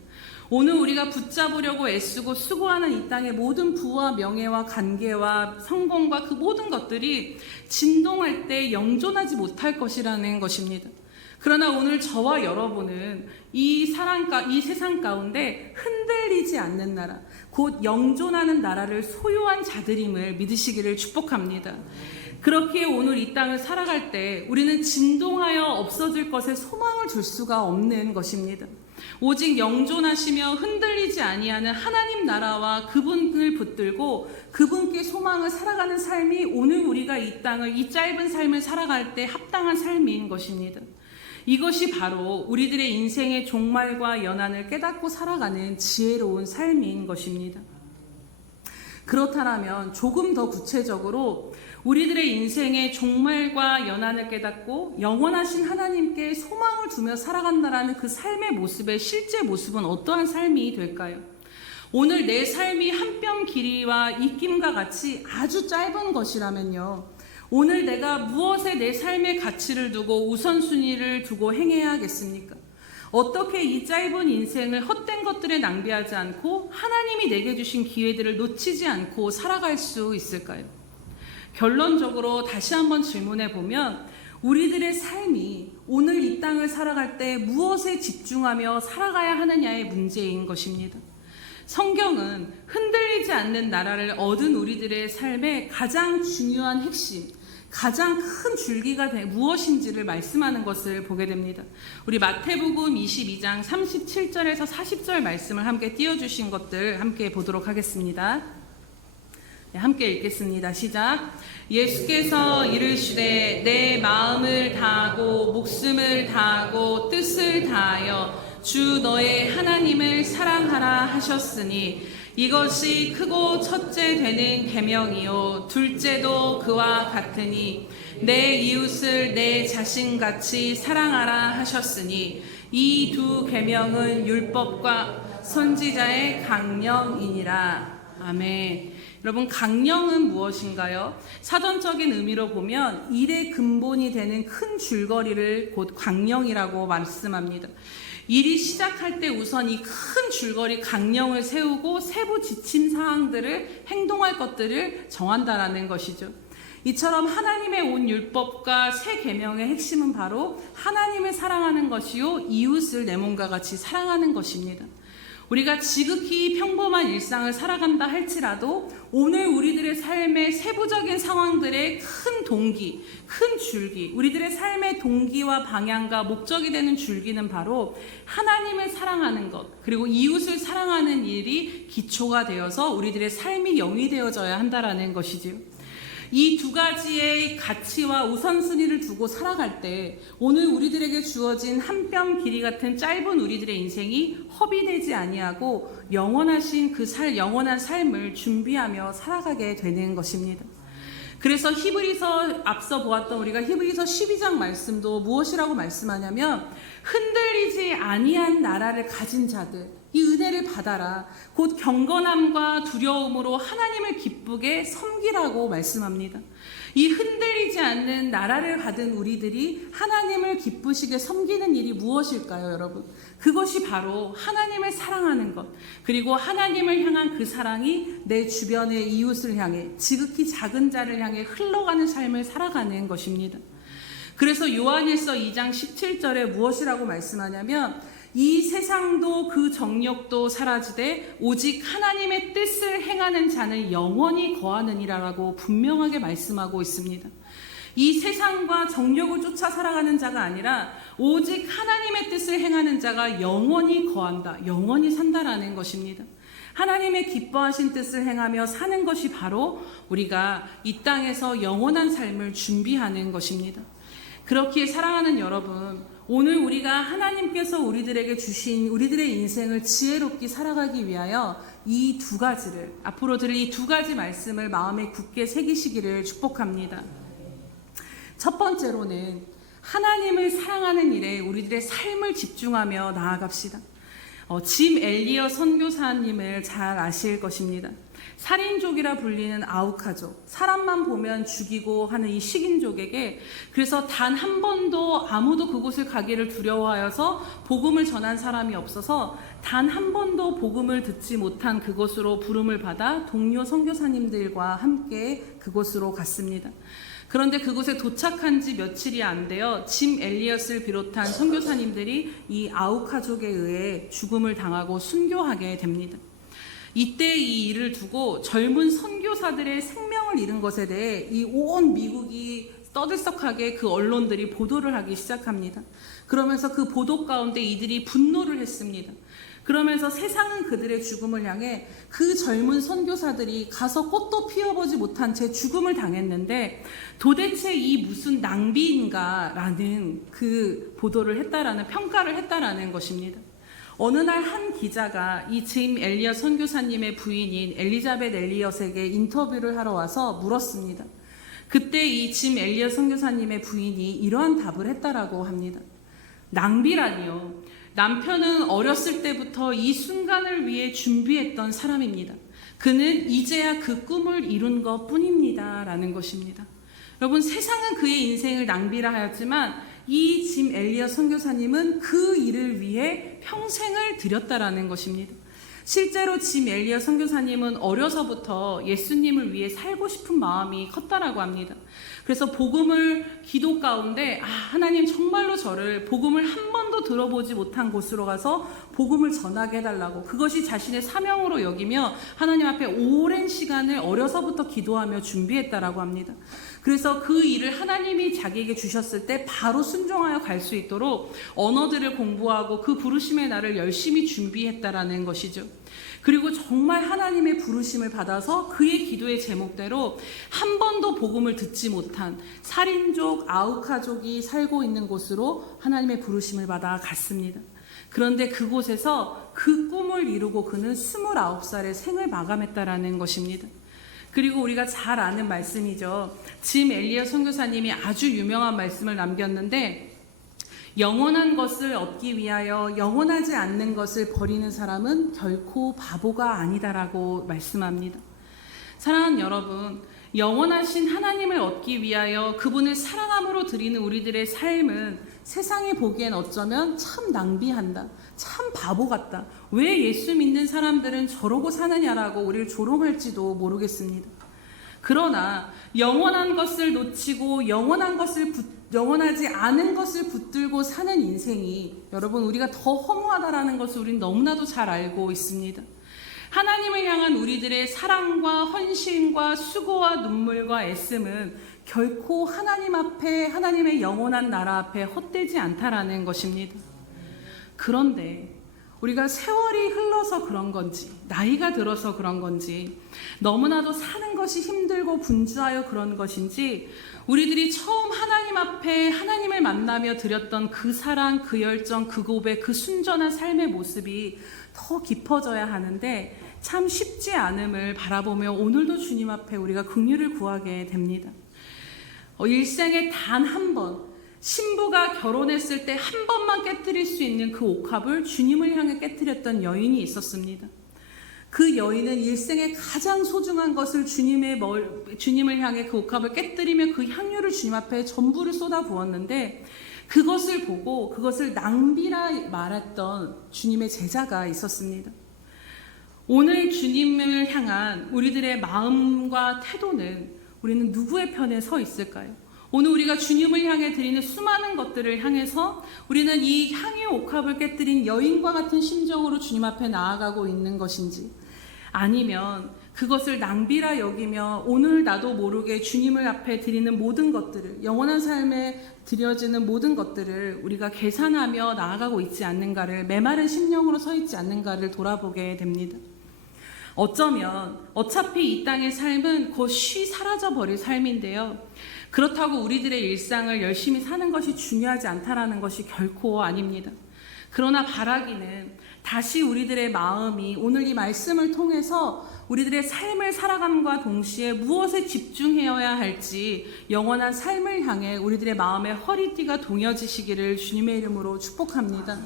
오늘 우리가 붙잡으려고 애쓰고 수고하는 이 땅의 모든 부와 명예와 관계와 성공과 그 모든 것들이 진동할 때 영존하지 못할 것이라는 것입니다. 그러나 오늘 저와 여러분은 이 세상 가운데 흔들리지 않는 나라, 곧 영존하는 나라를 소유한 자들임을 믿으시기를 축복합니다. 그렇게 오늘 이 땅을 살아갈 때 우리는 진동하여 없어질 것에 소망을 둘 수가 없는 것입니다. 오직 영존하시며 흔들리지 아니하는 하나님 나라와 그분을 붙들고 그분께 소망을 살아가는 삶이 오늘 우리가 이 땅을, 이 짧은 삶을 살아갈 때 합당한 삶인 것입니다. 이것이 바로 우리들의 인생의 종말과 연한을 깨닫고 살아가는 지혜로운 삶인 것입니다. 그렇다면 조금 더 구체적으로 우리들의 인생의 종말과 연한을 깨닫고 영원하신 하나님께 소망을 두며 살아간다라는 그 삶의 모습의 실제 모습은 어떠한 삶이 될까요? 오늘 내 삶이 한 뼘 길이와 입김과 같이 아주 짧은 것이라면요, 오늘 내가 무엇에 내 삶의 가치를 두고 우선순위를 두고 행해야겠습니까? 어떻게 이 짧은 인생을 헛된 것들에 낭비하지 않고 하나님이 내게 주신 기회들을 놓치지 않고 살아갈 수 있을까요? 결론적으로 다시 한번 질문해 보면 우리들의 삶이 오늘 이 땅을 살아갈 때 무엇에 집중하며 살아가야 하느냐의 문제인 것입니다. 성경은 흔들리지 않는 나라를 얻은 우리들의 삶의 가장 중요한 핵심, 가장 큰 줄기가 무엇인지를 말씀하는 것을 보게 됩니다. 우리 마태복음 22장 37절에서 40절 말씀을 함께 띄워주신 것들 함께 보도록 하겠습니다. 네, 함께 읽겠습니다. 시작. 예수께서 이르시되 내 마음을 다하고 목숨을 다하고 뜻을 다하여 주 너의 하나님을 사랑하라 하셨으니 이것이 크고 첫째 되는 계명이요 둘째도 그와 같으니 내 이웃을 내 자신같이 사랑하라 하셨으니 이 두 계명은 율법과 선지자의 강령이니라. 아멘. 여러분, 강령은 무엇인가요? 사전적인 의미로 보면 일의 근본이 되는 큰 줄거리를 곧 강령이라고 말씀합니다. 일이 시작할 때 우선 이 큰 줄거리 강령을 세우고 세부 지침 사항들을 행동할 것들을 정한다라는 것이죠. 이처럼 하나님의 온 율법과 새 계명의 핵심은 바로 하나님을 사랑하는 것이요 이웃을 내 몸과 같이 사랑하는 것입니다. 우리가 지극히 평범한 일상을 살아간다 할지라도 오늘 우리들의 삶의 세부적인 상황들의 큰 동기, 큰 줄기, 우리들의 삶의 동기와 방향과 목적이 되는 줄기는 바로 하나님을 사랑하는 것, 그리고 이웃을 사랑하는 일이 기초가 되어서 우리들의 삶이 영이 되어져야 한다라는 것이지요. 이 두 가지의 가치와 우선순위를 두고 살아갈 때 오늘 우리들에게 주어진 한 뼘 길이 같은 짧은 우리들의 인생이 허비되지 아니하고 영원하신 그 영원한 삶을 준비하며 살아가게 되는 것입니다. 그래서 히브리서 앞서 보았던 우리가 히브리서 12장 말씀도 무엇이라고 말씀하냐면 흔들리지 아니한 나라를 가진 자들 이 은혜를 받아라. 곧 경건함과 두려움으로 하나님을 기쁘게 섬기라고 말씀합니다. 이 흔들리지 않는 나라를 받은 우리들이 하나님을 기쁘시게 섬기는 일이 무엇일까요, 여러분? 그것이 바로 하나님을 사랑하는 것, 그리고 하나님을 향한 그 사랑이 내 주변의 이웃을 향해, 지극히 작은 자를 향해 흘러가는 삶을 살아가는 것입니다. 그래서 요한일서 2장 17절에 무엇이라고 말씀하냐면 이 세상도 그 정욕도 사라지되 오직 하나님의 뜻을 행하는 자는 영원히 거하느니라라고 분명하게 말씀하고 있습니다. 이 세상과 정욕을 쫓아 살아가는 자가 아니라 오직 하나님의 뜻을 행하는 자가 영원히 거한다, 영원히 산다라는 것입니다. 하나님의 기뻐하신 뜻을 행하며 사는 것이 바로 우리가 이 땅에서 영원한 삶을 준비하는 것입니다. 그렇기에 사랑하는 여러분, 오늘 우리가 하나님께서 우리들에게 주신 우리들의 인생을 지혜롭게 살아가기 위하여 이 두 가지를, 앞으로 들을 이 두 가지 말씀을 마음에 굳게 새기시기를 축복합니다. 첫 번째로는 하나님을 사랑하는 일에 우리들의 삶을 집중하며 나아갑시다. 짐 엘리어 선교사님을 잘 아실 것입니다. 살인족이라 불리는 아우카족, 사람만 보면 죽이고 하는 이 식인족에게 그래서 단 한 번도 아무도 그곳을 가기를 두려워하여서 복음을 전한 사람이 없어서 단 한 번도 복음을 듣지 못한 그곳으로 부름을 받아 동료 선교사님들과 함께 그곳으로 갔습니다. 그런데 그곳에 도착한 지 며칠이 안 되어 짐 엘리엇을 비롯한 선교사님들이 이 아우카족에 의해 죽음을 당하고 순교하게 됩니다. 이때 이 일을 두고 젊은 선교사들의 생명을 잃은 것에 대해 이 온 미국이 떠들썩하게 그 언론들이 보도를 하기 시작합니다. 그러면서 그 보도 가운데 이들이 분노를 했습니다. 그러면서 세상은 그들의 죽음을 향해 그 젊은 선교사들이 가서 꽃도 피워보지 못한 채 죽음을 당했는데 도대체 이 무슨 낭비인가라는 그 보도를 했다라는 평가를 했다라는 것입니다. 어느 날 한 기자가 이 짐 엘리엇 선교사님의 부인인 엘리자벳 엘리엇에게 인터뷰를 하러 와서 물었습니다. 그때 이 짐 엘리엇 선교사님의 부인이 이러한 답을 했다라고 합니다. 낭비라니요. 남편은 어렸을 때부터 이 순간을 위해 준비했던 사람입니다. 그는 이제야 그 꿈을 이룬 것 뿐입니다. 라는 것입니다. 여러분, 세상은 그의 인생을 낭비라 하였지만 이 짐 엘리엇 선교사님은 그 일을 위해 평생을 들였다라는 것입니다. 실제로 짐 엘리엇 선교사님은 어려서부터 예수님을 위해 살고 싶은 마음이 컸다라고 합니다. 그래서 복음을 기도 가운데 하나님 정말로 저를 복음을 한 번도 들어보지 못한 곳으로 가서 복음을 전하게 해달라고 그것이 자신의 사명으로 여기며 하나님 앞에 오랜 시간을 어려서부터 기도하며 준비했다라고 합니다. 그래서 그 일을 하나님이 자기에게 주셨을 때 바로 순종하여 갈 수 있도록 언어들을 공부하고 그 부르심의 날을 열심히 준비했다라는 것이죠. 그리고 정말 하나님의 부르심을 받아서 그의 기도의 제목대로 한 번도 복음을 듣지 못한 살인족 아우카족이 살고 있는 곳으로 하나님의 부르심을 받아 갔습니다. 그런데 그곳에서 그 꿈을 이루고 그는 29살의 생을 마감했다라는 것입니다. 그리고 우리가 잘 아는 말씀이죠. 짐 엘리엇 선교사님이 아주 유명한 말씀을 남겼는데, 영원한 것을 얻기 위하여 영원하지 않는 것을 버리는 사람은 결코 바보가 아니다라고 말씀합니다. 사랑하는 여러분, 영원하신 하나님을 얻기 위하여 그분을 사랑함으로 드리는 우리들의 삶은 세상이 보기엔 어쩌면 참 낭비한다, 참 바보 같다, 왜 예수 믿는 사람들은 저러고 사느냐라고 우리를 조롱할지도 모르겠습니다. 그러나 영원한 것을 놓치고 영원하지 않은 것을 붙들고 사는 인생이, 여러분, 우리가 더 허무하다라는 것을 우리는 너무나도 잘 알고 있습니다. 하나님을 향한 우리들의 사랑과 헌신과 수고와 눈물과 애씀은 결코 하나님 앞에, 하나님의 영원한 나라 앞에 헛되지 않다라는 것입니다. 그런데 우리가 세월이 흘러서 그런 건지, 나이가 들어서 그런 건지, 너무나도 사는 것이 힘들고 분주하여 그런 것인지, 우리들이 처음 하나님 앞에 하나님을 만나며 드렸던 그 사랑, 그 열정, 그 고백, 그 순전한 삶의 모습이 더 깊어져야 하는데 참 쉽지 않음을 바라보며 오늘도 주님 앞에 우리가 긍휼을 구하게 됩니다. 일생에 단 한 번, 신부가 결혼했을 때 한 번만 깨뜨릴 수 있는 그 옥합을 주님을 향해 깨뜨렸던 여인이 있었습니다. 그 여인은 일생에 가장 소중한 것을 주님을 향해 그 옥합을 깨뜨리며 그 향유를 주님 앞에 전부를 쏟아 부었는데, 그것을 보고 그것을 낭비라 말했던 주님의 제자가 있었습니다. 오늘 주님을 향한 우리들의 마음과 태도는 우리는 누구의 편에 서 있을까요? 오늘 우리가 주님을 향해 드리는 수많은 것들을 향해서 우리는 이 향유 옥합을 깨뜨린 여인과 같은 심정으로 주님 앞에 나아가고 있는 것인지, 아니면 그것을 낭비라 여기며 오늘 나도 모르게 주님을 앞에 드리는 모든 것들을, 영원한 삶에 드려지는 모든 것들을 우리가 계산하며 나아가고 있지 않는가를, 메마른 심령으로 서 있지 않는가를 돌아보게 됩니다. 어쩌면 어차피 이 땅의 삶은 곧 쉬 사라져 버릴 삶인데요, 그렇다고 우리들의 일상을 열심히 사는 것이 중요하지 않다라는 것이 결코 아닙니다. 그러나 바라기는 다시 우리들의 마음이 오늘 이 말씀을 통해서 우리들의 삶을 살아감과 동시에 무엇에 집중해야 할지, 영원한 삶을 향해 우리들의 마음의 허리띠가 동여지시기를 주님의 이름으로 축복합니다.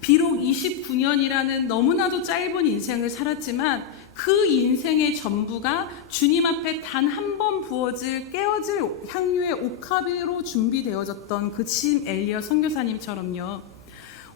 비록 29년이라는 너무나도 짧은 인생을 살았지만 그 인생의 전부가 주님 앞에 단 한 번 부어질 깨어질 향유의 옥합으로 준비되어졌던 그 짐 엘리엇 선교사님처럼요,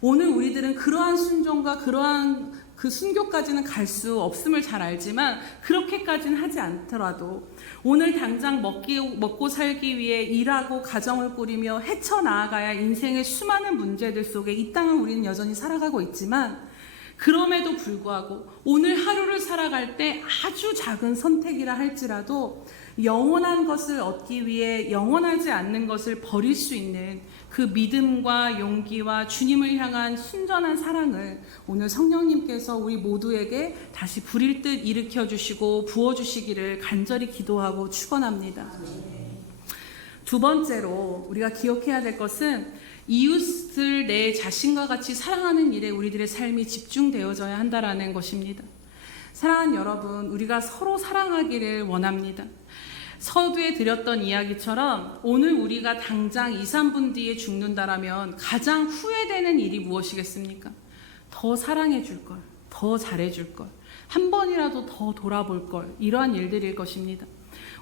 오늘 우리들은 그러한 순종과 그러한 그 순교까지는 갈 수 없음을 잘 알지만, 그렇게까지는 하지 않더라도 오늘 당장 먹고 살기 위해 일하고 가정을 꾸리며 헤쳐나아가야 인생의 수많은 문제들 속에 이 땅을 우리는 여전히 살아가고 있지만, 그럼에도 불구하고 오늘 하루를 살아갈 때 아주 작은 선택이라 할지라도 영원한 것을 얻기 위해 영원하지 않는 것을 버릴 수 있는 그 믿음과 용기와 주님을 향한 순전한 사랑을 오늘 성령님께서 우리 모두에게 다시 불일 듯 일으켜 주시고 부어주시기를 간절히 기도하고 축원합니다. 두 번째로 우리가 기억해야 될 것은 이웃을 내 자신과 같이 사랑하는 일에 우리들의 삶이 집중되어져야 한다라는 것입니다. 사랑하는 여러분, 우리가 서로 사랑하기를 원합니다. 서두에 드렸던 이야기처럼 오늘 우리가 당장 2, 3분 뒤에 죽는다라면 가장 후회되는 일이 무엇이겠습니까? 더 사랑해 줄 걸, 더 잘해 줄 걸, 한 번이라도 더 돌아볼 걸, 이러한 일들일 것입니다.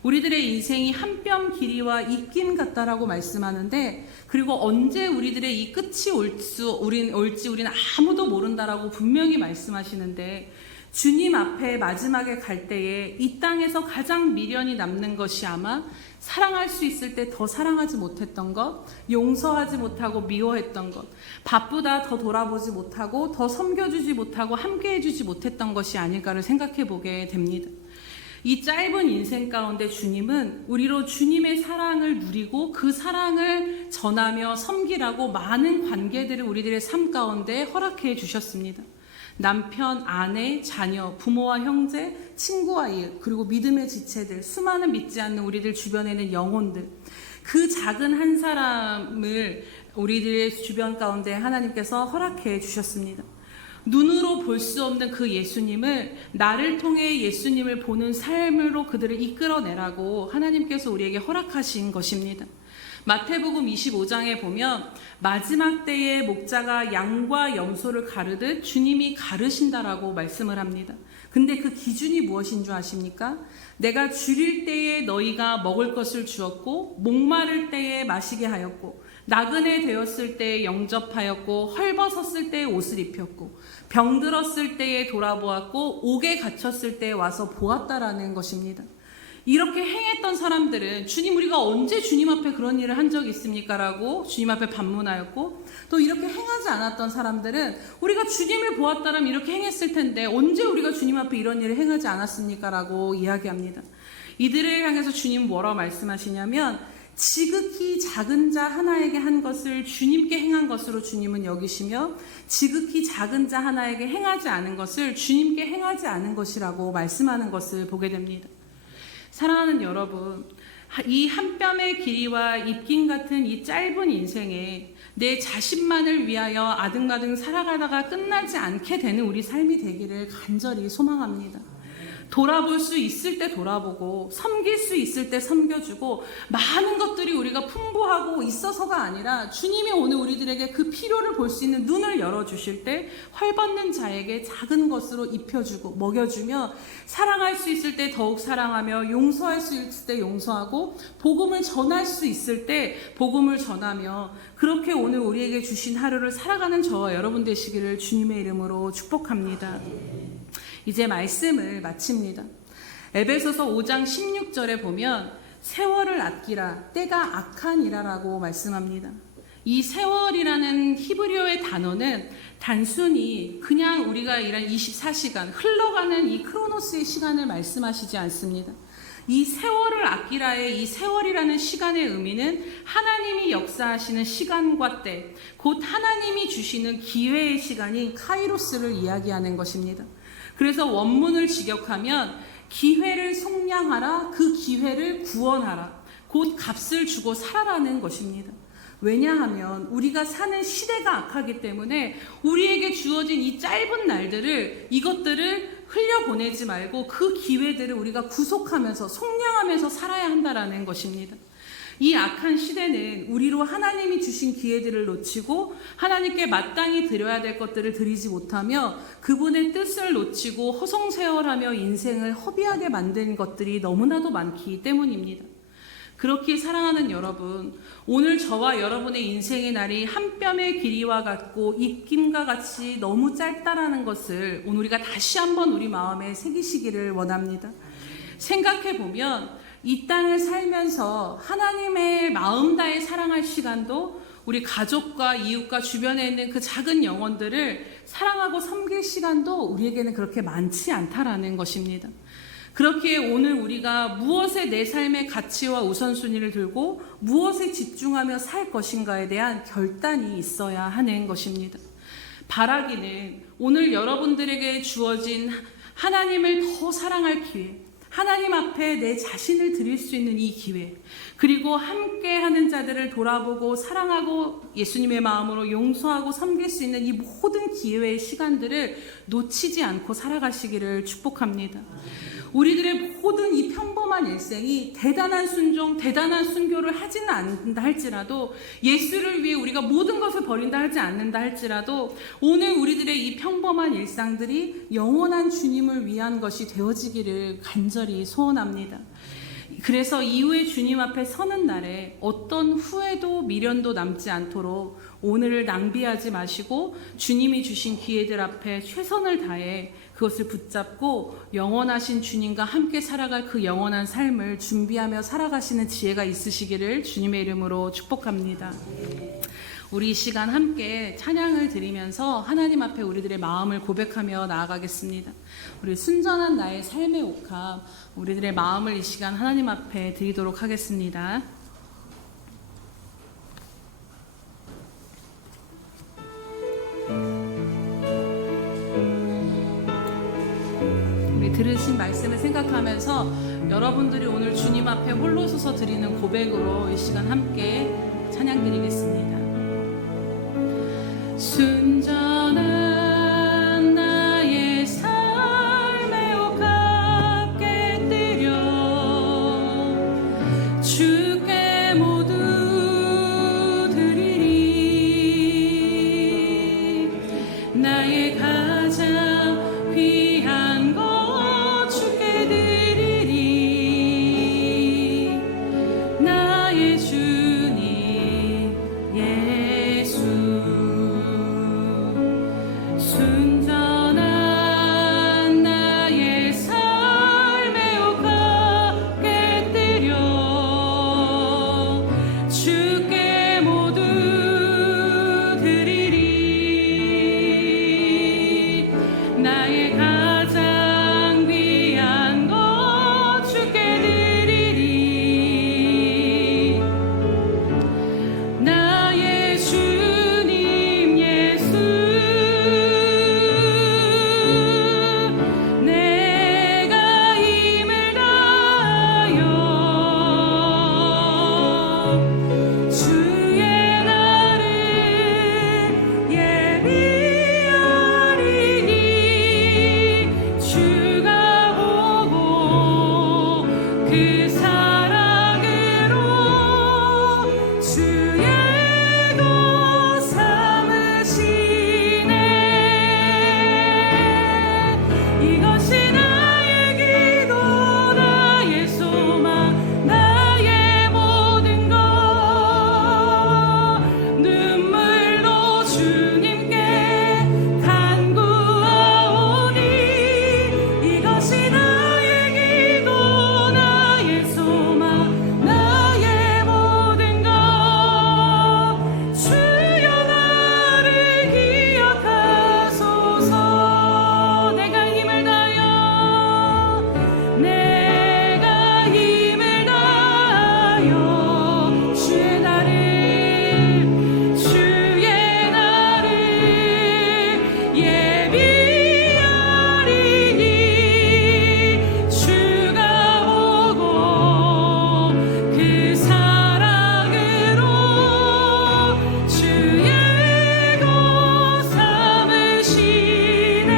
우리들의 인생이 한 뼘 길이와 입김 같다라고 말씀하는데, 그리고 언제 우리들의 이 끝이 올지 우리는 아무도 모른다라고 분명히 말씀하시는데, 주님 앞에 마지막에 갈 때에 이 땅에서 가장 미련이 남는 것이 아마 사랑할 수 있을 때 더 사랑하지 못했던 것, 용서하지 못하고 미워했던 것, 바쁘다 더 돌아보지 못하고 더 섬겨주지 못하고 함께해주지 못했던 것이 아닐까를 생각해 보게 됩니다. 이 짧은 인생 가운데 주님은 우리로 주님의 사랑을 누리고 그 사랑을 전하며 섬기라고 많은 관계들을 우리들의 삶 가운데 허락해 주셨습니다. 남편, 아내, 자녀, 부모와 형제, 친구와 이웃, 그리고 믿음의 지체들, 수많은 믿지 않는 우리들 주변에 있는 영혼들, 그 작은 한 사람을 우리들의 주변 가운데 하나님께서 허락해 주셨습니다. 눈으로 볼 수 없는 그 예수님을 나를 통해 예수님을 보는 삶으로 그들을 이끌어내라고 하나님께서 우리에게 허락하신 것입니다. 마태복음 25장에 보면 마지막 때에 목자가 양과 염소를 가르듯 주님이 가르신다라고 말씀을 합니다. 근데 그 기준이 무엇인 줄 아십니까? 내가 줄일 때에 너희가 먹을 것을 주었고 목마를 때에 마시게 하였고 나그네 되었을 때에 영접하였고 헐벗었을 때에 옷을 입혔고 병들었을 때에 돌아보았고 옥에 갇혔을 때에 와서 보았다라는 것입니다. 이렇게 행했던 사람들은 주님 우리가 언제 주님 앞에 그런 일을 한 적이 있습니까? 라고 주님 앞에 반문하였고 또 이렇게 행하지 않았던 사람들은 우리가 주님을 보았다면 이렇게 행했을 텐데 언제 우리가 주님 앞에 이런 일을 행하지 않았습니까? 라고 이야기합니다. 이들을 향해서 주님 뭐라고 말씀하시냐면 지극히 작은 자 하나에게 한 것을 주님께 행한 것으로 주님은 여기시며 지극히 작은 자 하나에게 행하지 않은 것을 주님께 행하지 않은 것이라고 말씀하는 것을 보게 됩니다. 사랑하는 여러분, 이 한 뼘의 길이와 입김 같은 이 짧은 인생에 내 자신만을 위하여 아등바등 살아가다가 끝나지 않게 되는 우리 삶이 되기를 간절히 소망합니다. 돌아볼 수 있을 때 돌아보고 섬길 수 있을 때 섬겨주고 많은 것들이 우리가 풍부하고 있어서가 아니라 주님이 오늘 우리들에게 그 필요를 볼 수 있는 눈을 열어주실 때 헐벗는 자에게 작은 것으로 입혀주고 먹여주며 사랑할 수 있을 때 더욱 사랑하며 용서할 수 있을 때 용서하고 복음을 전할 수 있을 때 복음을 전하며 그렇게 오늘 우리에게 주신 하루를 살아가는 저와 여러분 되시기를 주님의 이름으로 축복합니다. 이제 말씀을 마칩니다. 에베소서 5장 16절에 보면 세월을 아끼라 때가 악하니라라고 말씀합니다. 이 세월이라는 히브리어의 단어는 단순히 그냥 우리가 일한 24시간 흘러가는 이 크로노스의 시간을 말씀하시지 않습니다. 이 세월을 아끼라의 이 세월이라는 시간의 의미는 하나님이 역사하시는 시간과 때, 곧 하나님이 주시는 기회의 시간인 카이로스를 이야기하는 것입니다. 그래서 원문을 직역하면 기회를 속량하라, 그 기회를 구원하라, 곧 값을 주고 살아라는 것입니다. 왜냐하면 우리가 사는 시대가 악하기 때문에 우리에게 주어진 이 짧은 날들을 이것들을 흘려보내지 말고 그 기회들을 우리가 구속하면서 속량하면서 살아야 한다라는 것입니다. 이 악한 시대는 우리로 하나님이 주신 기회들을 놓치고 하나님께 마땅히 드려야 될 것들을 드리지 못하며 그분의 뜻을 놓치고 허송세월하며 인생을 허비하게 만든 것들이 너무나도 많기 때문입니다. 그렇게 사랑하는 여러분, 오늘 저와 여러분의 인생의 날이 한 뼘의 길이와 같고 입김과 같이 너무 짧다라는 것을 오늘 우리가 다시 한번 우리 마음에 새기시기를 원합니다. 생각해보면 이 땅을 살면서 하나님의 마음 다해 사랑할 시간도 우리 가족과 이웃과 주변에 있는 그 작은 영혼들을 사랑하고 섬길 시간도 우리에게는 그렇게 많지 않다라는 것입니다. 그렇기에 오늘 우리가 무엇에 내 삶의 가치와 우선순위를 들고 무엇에 집중하며 살 것인가에 대한 결단이 있어야 하는 것입니다. 바라기는 오늘 여러분들에게 주어진 하나님을 더 사랑할 기회, 하나님 앞에 내 자신을 드릴 수 있는 이 기회, 그리고 함께하는 자들을 돌아보고 사랑하고 예수님의 마음으로 용서하고 섬길 수 있는 이 모든 기회의 시간들을 놓치지 않고 살아가시기를 축복합니다. 우리들의 모든 이 평범한 일생이 대단한 순종, 대단한 순교를 하지는 않는다 할지라도 예수를 위해 우리가 모든 것을 버린다 하지 않는다 할지라도 오늘 우리들의 이 평범한 일상들이 영원한 주님을 위한 것이 되어지기를 간절히 소원합니다. 그래서 이후에 주님 앞에 서는 날에 어떤 후회도 미련도 남지 않도록 오늘을 낭비하지 마시고 주님이 주신 기회들 앞에 최선을 다해 그것을 붙잡고 영원하신 주님과 함께 살아갈 그 영원한 삶을 준비하며 살아가시는 지혜가 있으시기를 주님의 이름으로 축복합니다. 우리 이 시간 함께 찬양을 드리면서 하나님 앞에 우리들의 마음을 고백하며 나아가겠습니다. 우리 순전한 나의 삶의 옥합, 우리들의 마음을 이 시간 하나님 앞에 드리도록 하겠습니다. 우리 들으신 말씀을 생각하면서 여러분들이 오늘 주님 앞에 홀로 서서 드리는 고백으로 이 시간 함께 찬양 드리겠습니다. 순전한 나의 삶에 가깝게 드려 주께 모두 드리리. 나의 가장 귀한 것 주께 드리리. 나의 주님 예수. 순전한 나의 삶에 가깝게 드려 주께 모두 드리리. 나의 가장 귀한 것 주께 드리리. 나의 주님 예수. 내가 힘을 다하여 주의 날을 예비하리니 주가 보고 그 사랑으로 주의 것 삼으시네. 이것이 나의 기도 나의 소망 나의 모든 것. 눈물로 주님께 간구하오니 이것이 나의 기도 나의 소망 나의 모든 것. 주여 나를 기억하소서. 내가 힘을 다하여 주의 날을 예비하리니 주가 보고 그 사랑으로 주의 것 삼으시네.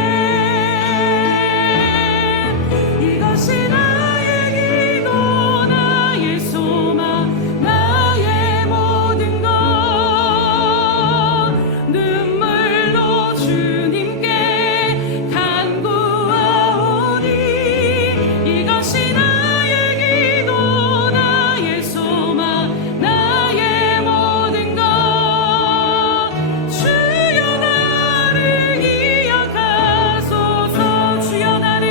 이것이 나의 기도 나의 소망 나의 모든 것. 눈물로 주님께 간구하오니 이것이 나의 기도 나의 소망 나의 모든 것. 주여 나를 기억하소서. 주여 나를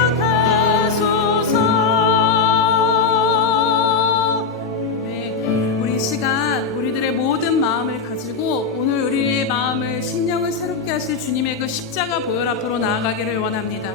기억하소서. 네, 우리 이 시간 우리들의 모든 마음을 가지고 오늘 우리의 마음을 심령을 새롭게 하실 주님의 그 십자가 보혈 앞으로 나아가기를 원합니다.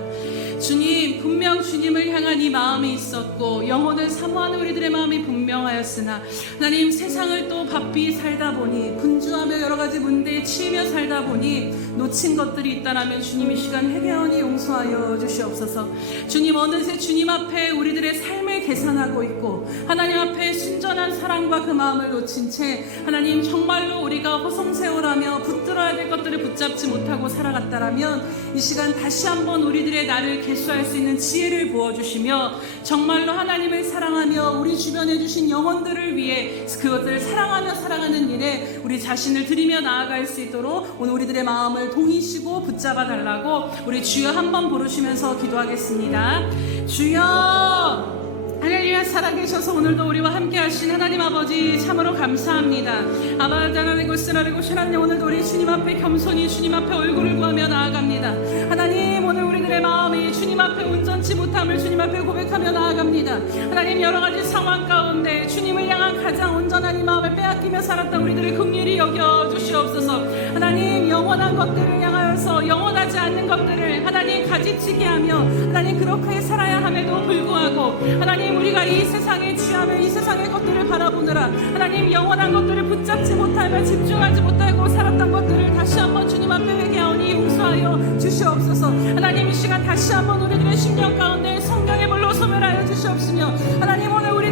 주님, 분명 주님을 향한 이 마음이 있었고 영혼을 사모하는 우리들의 마음이 분명하였으나 하나님, 세상을 또 바삐 살다 보니 분주하며 여러 가지 문제에 치이며 살다 보니 놓친 것들이 있다라면 주님 이 시간 회개하니 용서하여 주시옵소서. 주님, 어느새 주님 앞에 우리들의 삶을 계산하고 있고 하나님 앞에 순전한 사랑과 그 마음을 놓친 채 하나님 정말로 우리가 허송세월하며 붙들어야 될 것들을 붙잡지 못하고 살아갔다라면 이 시간 다시 한번 우리들의 나를 개수할 수 있는 지혜를 부어주시며 정말로 하나님을 사랑하며 우리 주변에 주신 영혼들을 위해 그것들을 사랑하며 살아가는 일에 우리 자신을 드리며 나아갈 수 있도록 오늘 우리들의 마음을 동이시고 붙잡아 달라고 우리 주여 한번 부르시면서 기도하겠습니다. 주여, 할렐루야. 살아계셔서 오늘도 우리와 함께 하신 하나님 아버지 참으로 감사합니다. 아버지 하나님, 하나님, 오늘도 우리 주님 앞에 겸손히 주님 앞에 얼굴을 구하며 나아갑니다. 하나님, 오늘 우리들의 마음이 주님 앞에 온전치 못함을 주님 앞에 고백하며 나아갑니다. 하나님, 여러 가지 상황 가운데 주님을 향한 가장 온전한 이 마음을 빼앗기며 살았던 우리들을 긍휼히 여겨 주시옵소서. 하나님, 영원한 것들을 향하여서 영원하지 않는 것들을 하나님 가지치게 하며 하나님 그렇게 살아야 함에도 불구하고 하나님, 우리가 이 세상에 취하며 이 세상의 것들을 바라보느라 하나님 영원한 것들을 붙잡지 못하며 집중하지 못하고 살았던 것들을 다시 한번 주님 앞에 회개하오니 용서하여 주시옵소서. 하나님, 이 시간 다시 한번 우리들의 심령 가운데 성령의 물로 소멸하여 주시옵시며 하나님, 오늘 우리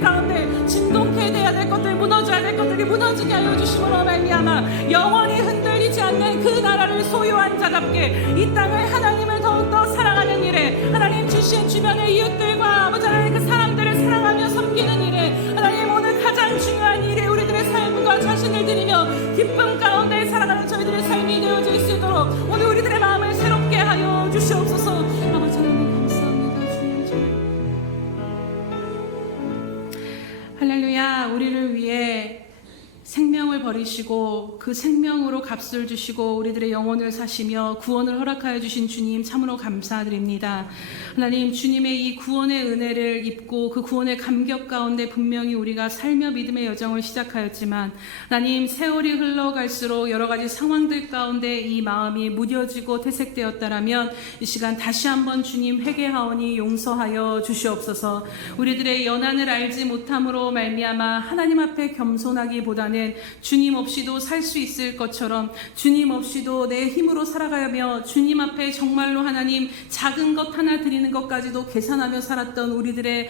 가운데 진도 무너져야 될 것들이 무너지게 하여 주심으로 말미암아 영원히 흔들리지 않는 그 나라를 소유한 자답게 이 땅을 하나님을 더욱더 사랑하는 일에 하나님 주신 주변의 이웃들과 아버지 하나님 그 사람들을 사랑하며 섬기는 일에 하나님 오늘 가장 중요한 일에 우리들의 삶과 자신을 드리며 기쁨 가운데 살아가는 저희들의 삶이 되어질 수 있도록 오늘 우리들의 마음을 새롭게 하여 주시옵소서. 아버지 하나님 감사합니다. 주님 할렐루야. 우리를 위해 생명을 버리시고 그 생명으로 값을 주시고 우리들의 영혼을 사시며 구원을 허락하여 주신 주님 참으로 감사드립니다. 하나님, 주님의 이 구원의 은혜를 입고 그 구원의 감격 가운데 분명히 우리가 살며 믿음의 여정을 시작하였지만 하나님, 세월이 흘러갈수록 여러 가지 상황들 가운데 이 마음이 무뎌지고 퇴색되었다라면 이 시간 다시 한번 주님 회개하오니 용서하여 주시옵소서. 우리들의 연한을 알지 못함으로 말미암아 하나님 앞에 겸손하기보다는 주님 없이도 살 수 있을 것처럼 주님 없이도 내 힘으로 살아가며 주님 앞에 정말로 하나님 작은 것 하나 드리는 것까지도 계산하며 살았던 우리들의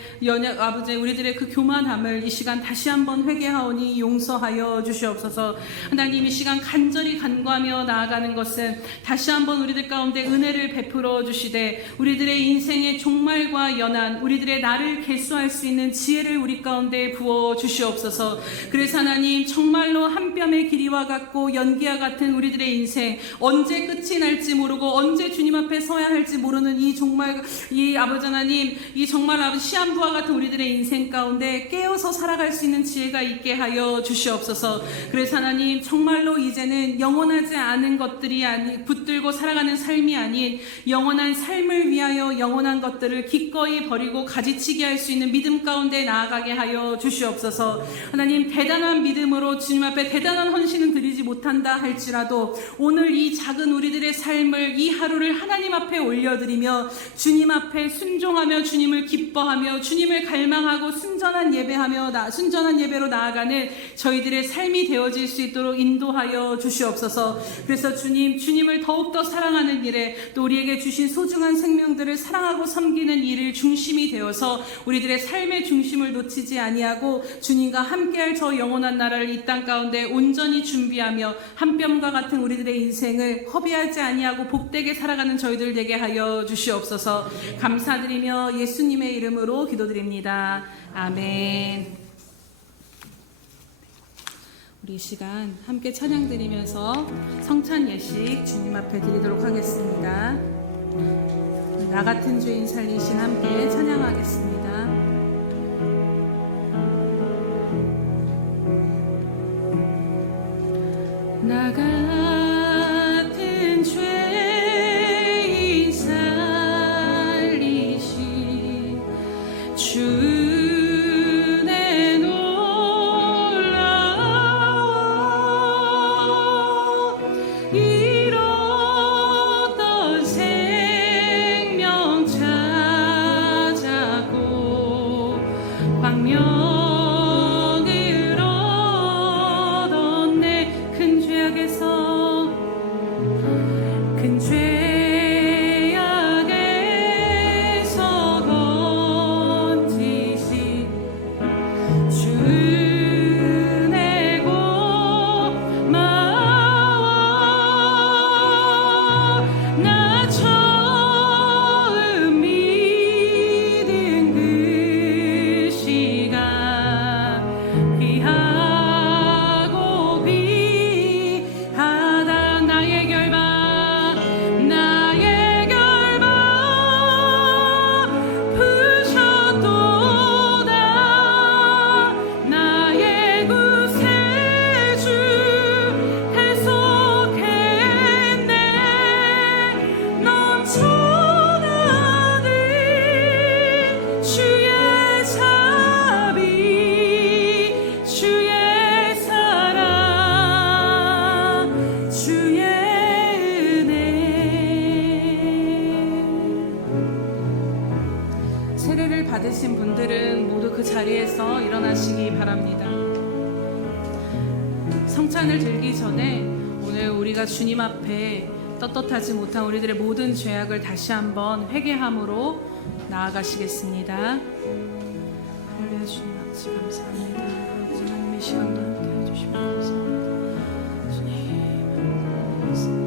아버지 우리들의 그 교만함을 이 시간 다시 한번 회개하오니 용서하여 주시옵소서. 하나님, 이 시간 간절히 간구하며 나아가는 것은 다시 한번 우리들 가운데 은혜를 베풀어 주시되 우리들의 인생의 종말과 연한 우리들의 나를 계수할 수 있는 지혜를 우리 가운데 부어 주시옵소서. 그래서 하나님, 정말로 한 뼘의 길이와 같고 연기와 같은 우리들의 인생, 언제 끝이 날지 모르고 언제 주님 앞에 서야 할지 모르는 이 정말 이 아버지 하나님, 이 정말 아버지 시한부와 같은 우리들의 인생 가운데 깨어서 살아갈 수 있는 지혜가 있게 하여 주시옵소서. 그래서 하나님, 정말로 이제는 영원하지 않은 것들이 붙들고 살아가는 삶이 아닌 영원한 삶을 위하여 영원한 것들을 기꺼이 버리고 가지치기 할 수 있는 믿음 가운데 나아가게 하여 주시옵소서. 하나님, 대단한 믿음으로 주님 앞에 대단한 헌신은 드리지 못한다 할지라도 오늘 이 작은 우리들의 삶을, 이 하루를 하나님 앞에 올려드리며 주님 앞에 순종하며 주님을 기뻐하며 주님을 갈망하고 순전한 예배로 나아가는 저희들의 삶이 되어질 수 있도록 인도하여 주시옵소서. 그래서 주님을 더욱더 사랑하는 일에 또 우리에게 주신 소중한 생명들을 사랑하고 섬기는 일을 중심이 되어서 우리들의 삶의 중심을 놓치지 아니하고 주님과 함께할 저 영원한 나라를 이 땅 가운데 온전히 준비하며 한 뼘과 같은 우리들의 인생을 허비하지 아니하고 복되게 살아가는 저희들 되게 하여 주시옵소서. 감사드리며 예수님의 이름으로 기도드립니다. 아멘. 우리 이 시간 함께 찬양 드리면서 성찬 예식 주님 앞에 드리도록 하겠습니다. 나 같은 죄인 살리신 함께 찬양하겠습니다. 나 같은 죄인 살리신 주의 놀라워 잃었던 생명 찾았고 광명 받으신 분들은 모두 그 자리에서 일어나시기 바랍니다. 성찬을 들기 전에 오늘 우리가 주님 앞에 떳떳하지 못한 우리들의 모든 죄악을 다시 한번 회개함으로 나아가시겠습니다. 할렐루야. 주님 아버지 감사합니다. 하나님의 시간도 함께 해주시면 감사합니다. 주님, 말씀.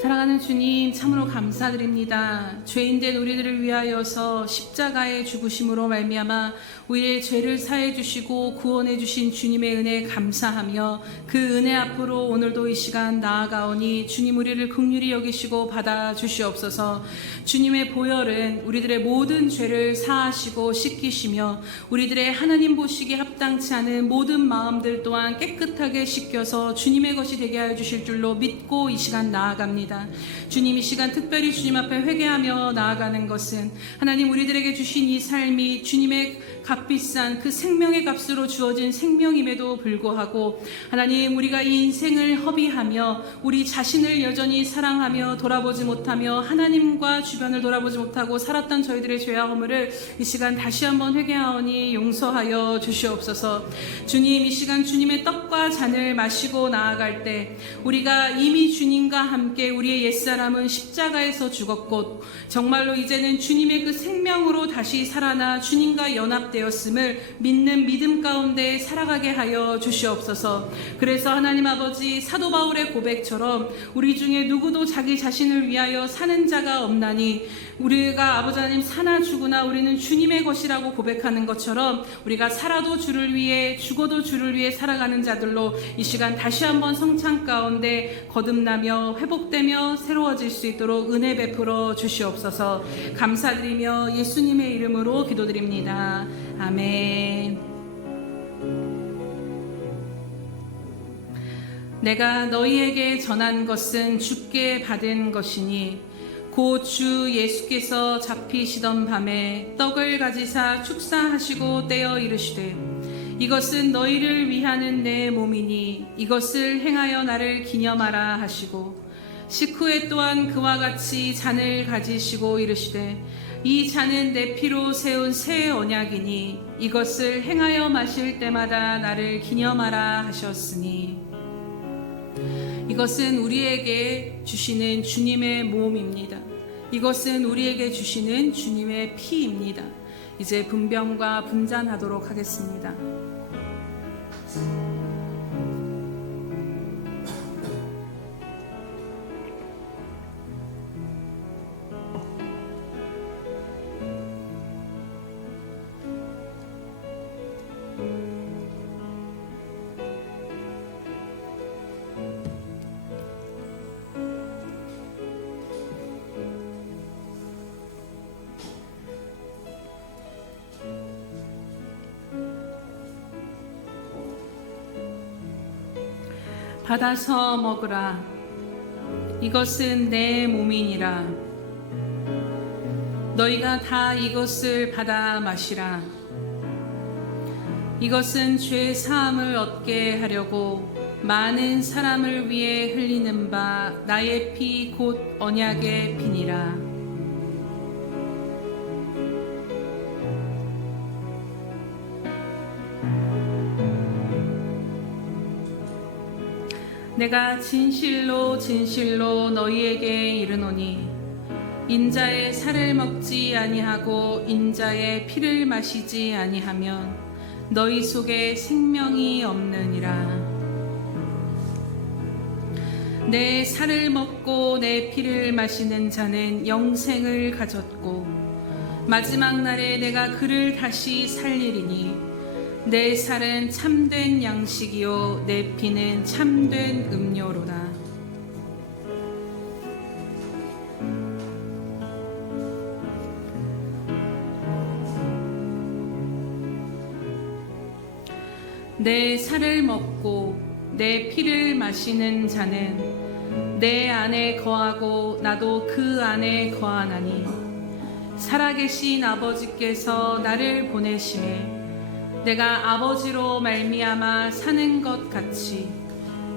사랑하는 주님, 참으로 감사드립니다. 죄인된 우리들을 위하여서 십자가의 죽으심으로 말미암아 우리의 죄를 사해 주시고 구원해 주신 주님의 은혜에 감사하며 그 은혜 앞으로 오늘도 이 시간 나아가오니 주님 우리를 긍휼히 여기시고 받아 주시옵소서. 주님의 보혈은 우리들의 모든 죄를 사하시고 씻기시며 우리들의 하나님 보시기에 합당치 않은 모든 마음들 또한 깨끗하게 씻겨서 주님의 것이 되게 하여 주실 줄로 믿고 이 시간 나아갑니다. 주님, 이 시간 특별히 주님 앞에 회개하며 나아가는 것은 하나님 우리들에게 주신 이 삶이 주님의 값비싼 그 생명의 값으로 주어진 생명임에도 불구하고 하나님 우리가 이 인생을 허비하며 우리 자신을 여전히 사랑하며 돌아보지 못하며 하나님과 주변을 돌아보지 못하고 살았던 저희들의 죄와 허물을 이 시간 다시 한번 회개하오니 용서하여 주시옵소서. 주님, 이 시간 주님의 떡과 잔을 마시고 나아갈 때 우리가 이미 주님과 함께 우리의 옛사람은 십자가에서 죽었고 정말로 이제는 주님의 그 생명으로 다시 살아나 주님과 연합되었음을 믿는 믿음 가운데 살아가게 하여 주시옵소서. 그래서 하나님 아버지, 사도 바울의 고백처럼 우리 중에 누구도 자기 자신을 위하여 사는 자가 없나니 우리가 아버지 하나님 사나 죽으나 우리는 주님의 것이라고 고백하는 것처럼 우리가 살아도 주를 위해 죽어도 주를 위해 살아가는 자들로 이 시간 다시 한번 성찬 가운데 거듭나며 회복되며 새로워질 수 있도록 은혜 베풀어 주시옵소서. 감사드리며 예수님의 이름으로 기도드립니다. 아멘. 내가 너희에게 전한 것은 주께 받은 것이니 곧 주 예수께서 잡히시던 밤에 떡을 가지사 축사하시고 떼어 이르시되 이것은 너희를 위하는 내 몸이니 이것을 행하여 나를 기념하라 하시고 식후에 또한 그와 같이 잔을 가지시고 이르시되 이 잔은 내 피로 세운 새 언약이니 이것을 행하여 마실 때마다 나를 기념하라 하셨으니 이것은 우리에게 주시는 주님의 몸입니다. 이것은 우리에게 주시는 주님의 피입니다. 이제 분병과 분잔하도록 하겠습니다. 받아서 먹으라. 이것은 내 몸이니라. 너희가 다 이것을 받아 마시라. 이것은 죄 사함을 얻게 하려고 많은 사람을 위해 흘리는 바 나의 피 곧 언약의 피니라. 내가 진실로 진실로 너희에게 이르노니 인자의 살을 먹지 아니하고 인자의 피를 마시지 아니하면 너희 속에 생명이 없느니라. 내 살을 먹고 내 피를 마시는 자는 영생을 가졌고 마지막 날에 내가 그를 다시 살리리니 내 살은 참된 양식이요 내 피는 참된 음료로다. 내 살을 먹고 내 피를 마시는 자는 내 안에 거하고 나도 그 안에 거하나니 살아계신 아버지께서 나를 보내심에 내가 아버지로 말미암아 사는 것 같이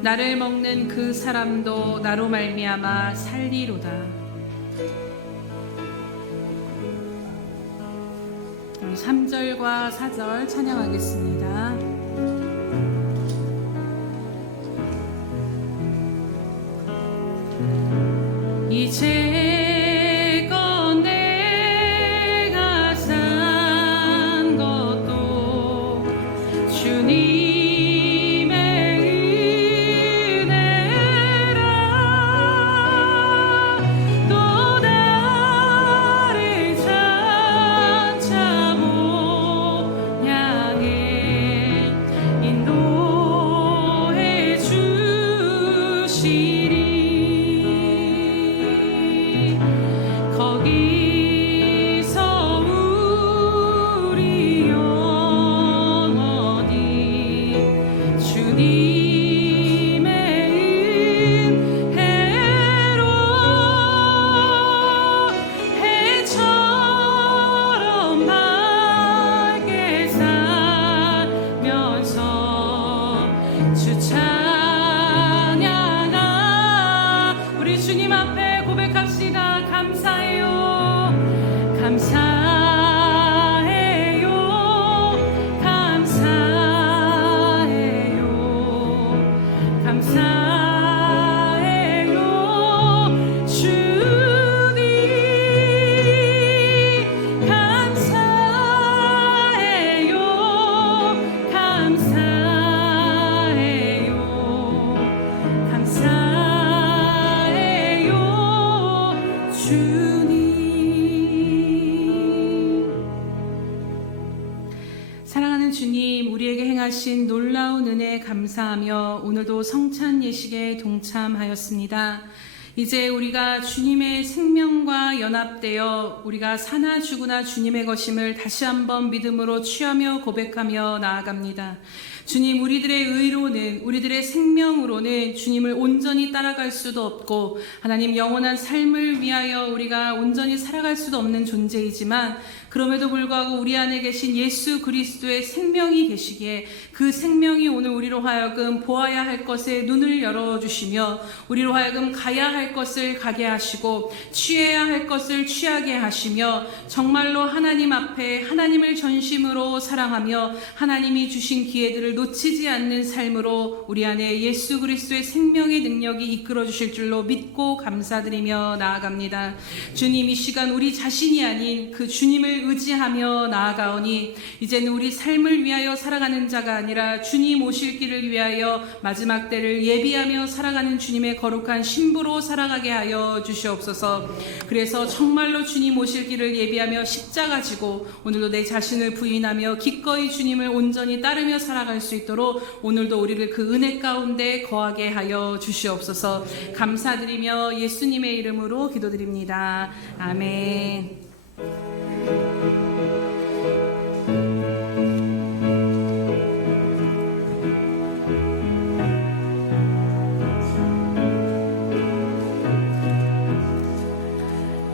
나를 먹는 그 사람도 나로 말미암아 살리로다. 우리 3절과 4절 찬양하겠습니다. 이제껏 내가 산 것도 주님의 은혜라. 또 나를 장차 모양에 인도해 주시리. 거기서 우리 영원히 주님의 은혜로 해처럼 밝게 살면서 주 찬양하. 우리 주님 앞에 고백합시다. 감사해요. 감사해요. 감사해요. 감사해요. 주님 감사해요. 감사해요. 감사해요. 주님. 사랑하는 주님, 우리에게 행하신 놀라운 은혜에 감사하며 오늘도 성찬 예식에 동참하였습니다. 이제 우리가 주님의 생명과 연합되어 우리가 사나 죽으나 주님의 것임을 다시 한번 믿음으로 취하며 고백하며 나아갑니다. 주님, 우리들의 의로는, 우리들의 생명으로는 주님을 온전히 따라갈 수도 없고, 하나님 영원한 삶을 위하여 우리가 온전히 살아갈 수도 없는 존재이지만, 그럼에도 불구하고 우리 안에 계신 예수 그리스도의 생명이 계시기에 그 생명이 오늘 우리로 하여금 보아야 할 것에 눈을 열어주시며 우리로 하여금 가야 할 것을 가게 하시고 취해야 할 것을 취하게 하시며 정말로 하나님 앞에 하나님을 전심으로 사랑하며 하나님이 주신 기회들을 놓치지 않는 삶으로 우리 안에 예수 그리스도의 생명의 능력이 이끌어 주실 줄로 믿고 감사드리며 나아갑니다. 주님, 이 시간 우리 자신이 아닌 그 주님을 의지하며 나아가오니 이제는 우리 삶을 위하여 살아가는 자가 아니라 주님 오실 길을 위하여 마지막 때를 예비하며 살아가는 주님의 거룩한 신부로 살아가게 하여 주시옵소서. 그래서 정말로 주님 오실 길을 예비하며 십자가 지고 오늘도 내 자신을 부인하며 기꺼이 주님을 온전히 따르며 살아갈 수 있도록 오늘도 우리를 그 은혜 가운데 거하게 하여 주시옵소서. 감사드리며 예수님의 이름으로 기도드립니다. 아멘.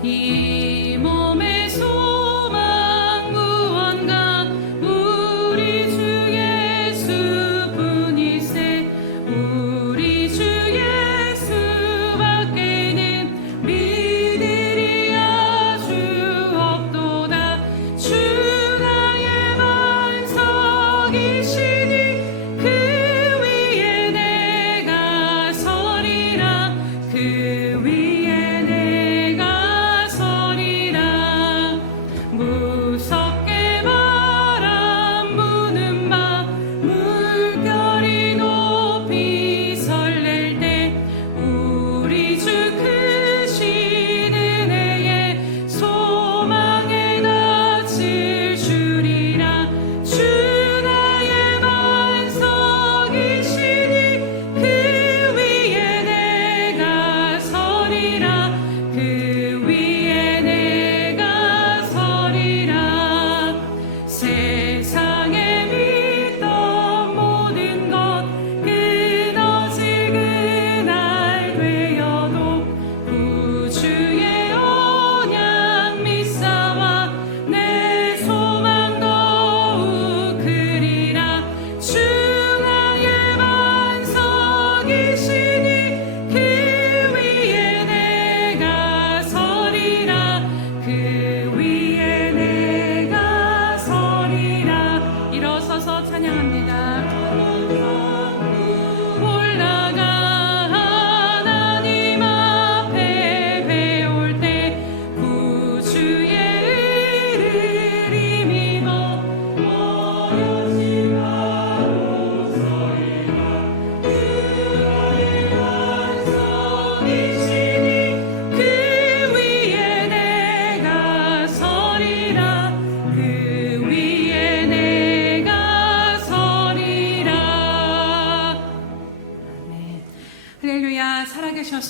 이 몸의 소망 구원가 우리 주 예수뿐이세. 우리 주 예수밖에는 믿으리 아주 없도다.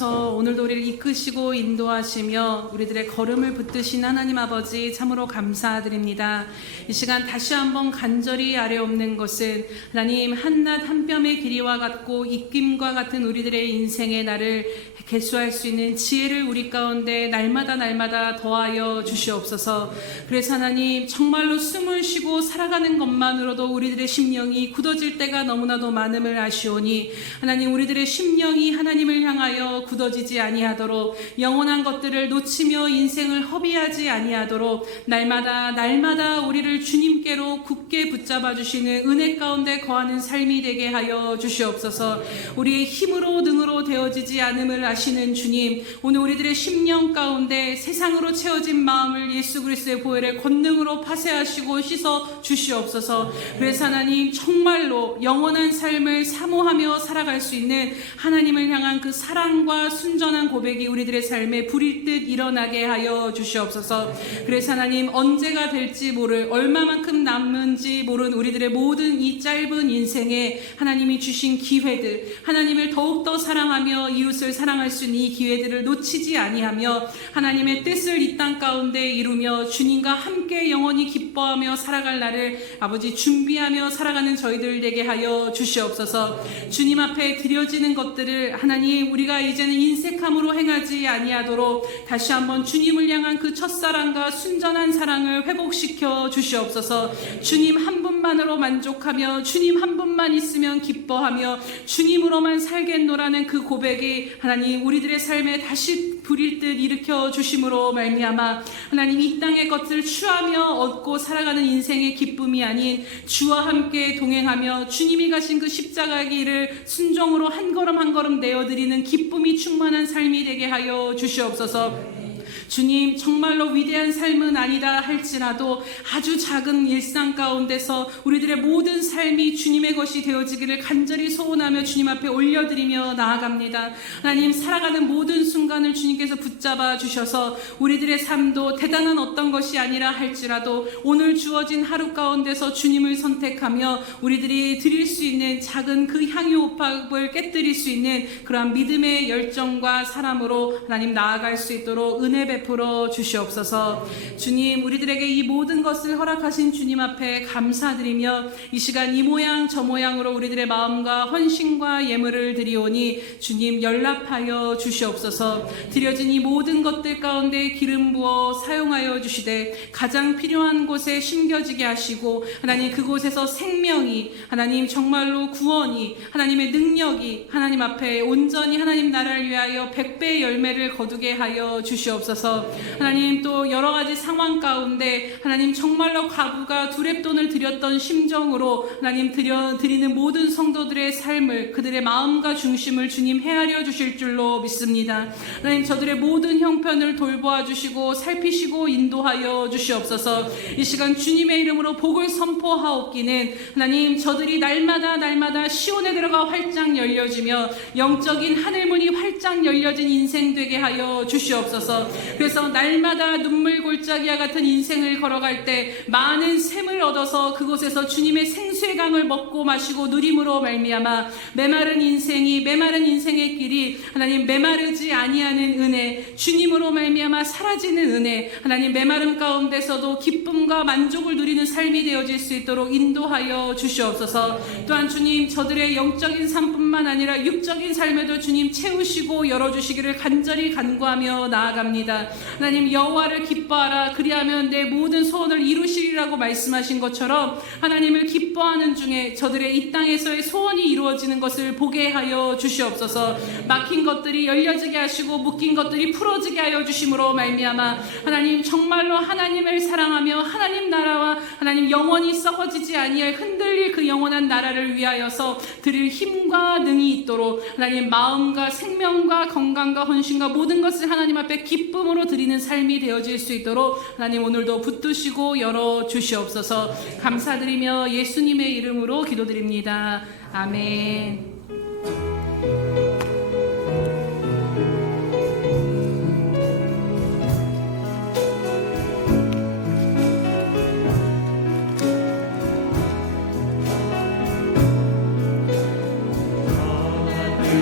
주셔서 오늘도 우리를 이끄시고 인도하시며 우리들의 걸음을 붙드신 하나님 아버지 참으로 감사드립니다. 이 시간 다시 한번 간절히 아뢰옵는 것은 하나님 한낱 한 뼘의 길이와 같고 입김과 같은 우리들의 인생의 날을 개수할 수 있는 지혜를 우리 가운데 날마다 더하여 주시옵소서. 그래서 하나님 정말로 숨을 쉬고 살아가는 것만으로도 우리들의 심령이 굳어질 때가 너무나도 많음을 아시오니 하나님 우리들의 심령이 하나님을 향하여 굳어지지 아니하도록 영원한 것들을 놓치며 인생을 허비하지 아니하도록 날마다 우리를 주님께로 굳게 붙잡아 주시는 은혜 가운데 거하는 삶이 되게 하여 주시옵소서. 우리의 힘으로 능으로 되어지지 않음을 아시는 주님, 오늘 우리들의 심령 가운데 세상으로 채워진 마음을 예수 그리스도의 보혈의 권능으로 파쇄하시고 씻어 주시옵소서. 그래서 하나님 정말로 영원한 삶을 사모하며 살아갈 수 있는 하나님을 향한 그 사랑과 순전한 고백이 우리들의 삶에 불일 듯 일어나게 하여 주시옵소서. 그래서 하나님 언제가 될지 모를 얼마만큼 남는지 모른 우리들의 모든 이 짧은 인생에 하나님이 주신 기회들, 하나님을 더욱더 사랑하며 이웃을 사랑할 수 있는 이 기회들을 놓치지 아니하며 하나님의 뜻을 이 땅 가운데 이루며 주님과 함께 영원히 기뻐하며 살아갈 날을 아버지 준비하며 살아가는 저희들 되게 하여 주시옵소서. 주님 앞에 드려지는 것들을 하나님 우리가 이제는 인색함으로 행하지 아니하도록 다시 한번 주님을 향한 그 첫사랑과 순전한 사랑을 회복시켜 주시옵소서. 주님 한 분만으로 만족하며 주님 한 분만 있으면 기뻐하며 주님으로만 살겠노라는 그 고백이 하나님 우리들의 삶에 다시 불일 듯 일으켜 주심으로 말미암아 하나님 이 땅의 것을 취하며 얻고 살아가는 인생의 기쁨이 아닌 주와 함께 동행하며 주님이 가신 그 십자가의 길을 순종으로 한 걸음 한 걸음 내어드리는 기쁨이 충만한 삶이 되게 하여 주시옵소서. 주님 정말로 위대한 삶은 아니다 할지라도 아주 작은 일상 가운데서 우리들의 모든 삶이 주님의 것이 되어지기를 간절히 소원하며 주님 앞에 올려드리며 나아갑니다. 하나님 살아가는 모든 순간을 주님께서 붙잡아 주셔서 우리들의 삶도 대단한 어떤 것이 아니라 할지라도 오늘 주어진 하루 가운데서 주님을 선택하며 우리들이 드릴 수 있는 작은 그 향유오팝을 깨뜨릴 수 있는 그러한 믿음의 열정과 사람으로 하나님 나아갈 수 있도록 은혜 베풀어 주시옵소서. 주님 우리들에게 이 모든 것을 허락하신 주님 앞에 감사드리며 이 시간 이 모양 저 모양으로 우리들의 마음과 헌신과 예물을 드리오니 주님 연락하여 주시옵소서. 드려진 이 모든 것들 가운데 기름 부어 사용하여 주시되 가장 필요한 곳에 심겨지게 하시고 하나님 그곳에서 생명이 하나님 정말로 구원이 하나님의 능력이 하나님 앞에 온전히 하나님 나라를 위하여 100배의 열매를 거두게 하여 주시옵소서. 하나님 또 여러 가지 상황 가운데 하나님 정말로 과부가 두렙돈을 드렸던 심정으로 하나님 드리는 모든 성도들의 삶을 그들의 마음과 중심을 주님 헤아려 주실 줄로 믿습니다. 하나님 저들의 모든 형편을 돌보아 주시고 살피시고 인도하여 주시옵소서. 이 시간 주님의 이름으로 복을 선포하옵기는 하나님 저들이 날마다 시온에 들어가 활짝 열려지며 영적인 하늘문이 활짝 열려진 인생 되게 하여 주시옵소서. 그래서 날마다 눈물 골짜기와 같은 인생을 걸어갈 때 많은 샘을 얻어서 그곳에서 주님의 생수의 강을 먹고 마시고 누림으로 말미암아 메마른 인생의 길이 하나님 메마르지 아니하는 은혜 주님으로 말미암아 사라지는 은혜 하나님 메마름 가운데서도 기쁨과 만족을 누리는 삶이 되어질 수 있도록 인도하여 주시옵소서. 또한 주님 저들의 영적인 삶뿐만 아니라 육적인 삶에도 주님 채우시고 열어주시기를 간절히 간구하며 나아갑니다. 하나님 여호와를 기뻐하라 그리하면 내 모든 소원을 이루시리라고 말씀하신 것처럼 하나님을 기뻐하는 중에 저들의 이 땅에서의 소원이 이루어지는 것을 보게 하여 주시옵소서. 막힌 것들이 열려지게 하시고 묶인 것들이 풀어지게 하여 주심으로 말미암아 하나님 정말로 하나님을 사랑하며 하나님 나라와 하나님 영원히 썩어지지 아니할 흔들릴 그 영원한 나라를 위하여서 드릴 힘과 능이 있도록 하나님 마음과 생명과 건강과 헌신과 모든 것을 하나님 앞에 기쁨으로 드리는 삶이 되어질 수 있도록 하나님 오늘도 붙드시고 열어 주시옵소서. 감사드리며 예수님의 이름으로 기도드립니다. 아멘.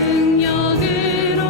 능력으로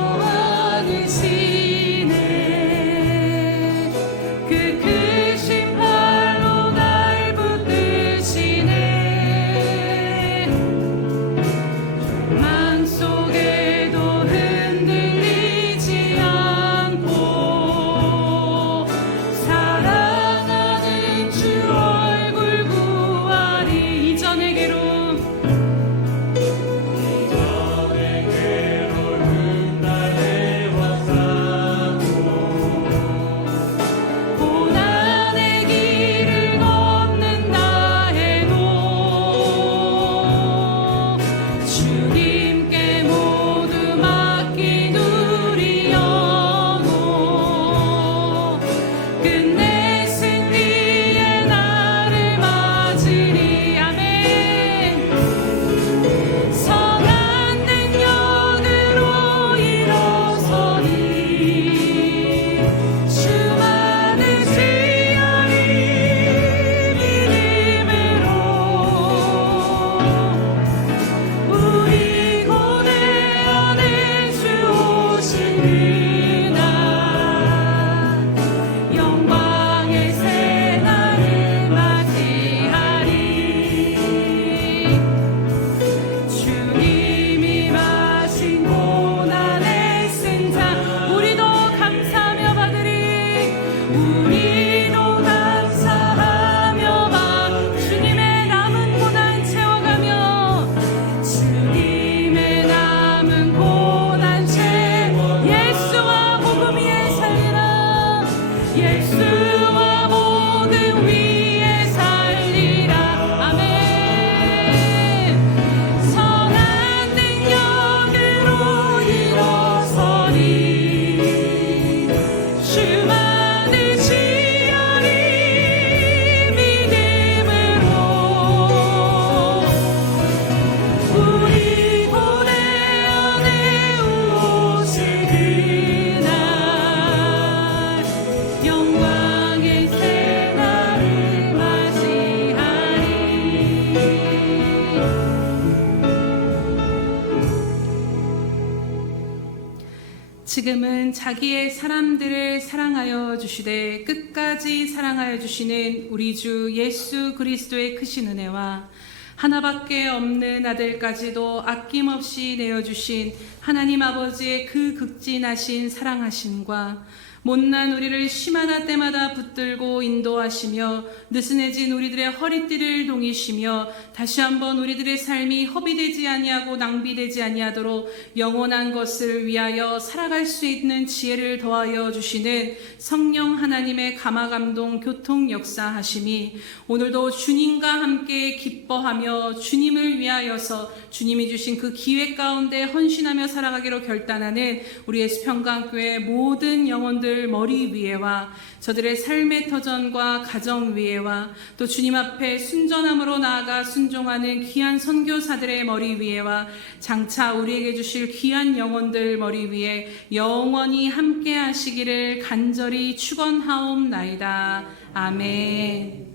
지금은 자기의 사람들을 사랑하여 주시되 끝까지 사랑하여 주시는 우리 주 예수 그리스도의 크신 은혜와 하나밖에 없는 아들까지도 아낌없이 내어주신 하나님 아버지의 그 극진하신 사랑하심과 못난 우리를 심하다 때마다 붙들고 인도하시며 느슨해진 우리들의 허리띠를 동이시며 다시 한번 우리들의 삶이 허비되지 아니하고 낭비되지 아니하도록 영원한 것을 위하여 살아갈 수 있는 지혜를 더하여 주시는 성령 하나님의 감화감동 교통 역사하심이 오늘도 주님과 함께 기뻐하며 주님을 위하여서 주님이 주신 그 기회 가운데 헌신하며 살아가기로 결단하는 우리 예수평강교회 모든 영혼들 머리 위에와 저들의 삶의 터전과 가정 위에와 또 주님 앞에 순전함으로 나아가 순종하는 귀한 선교사들의 머리 위에와 장차 우리에게 주실 귀한 영혼들 머리 위에 영원히 함께 하시기를 간절히 축원하옵나이다. 아멘.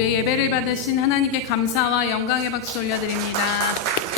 우리의 예배를 받으신 하나님께 감사와 영광의 박수 올려드립니다.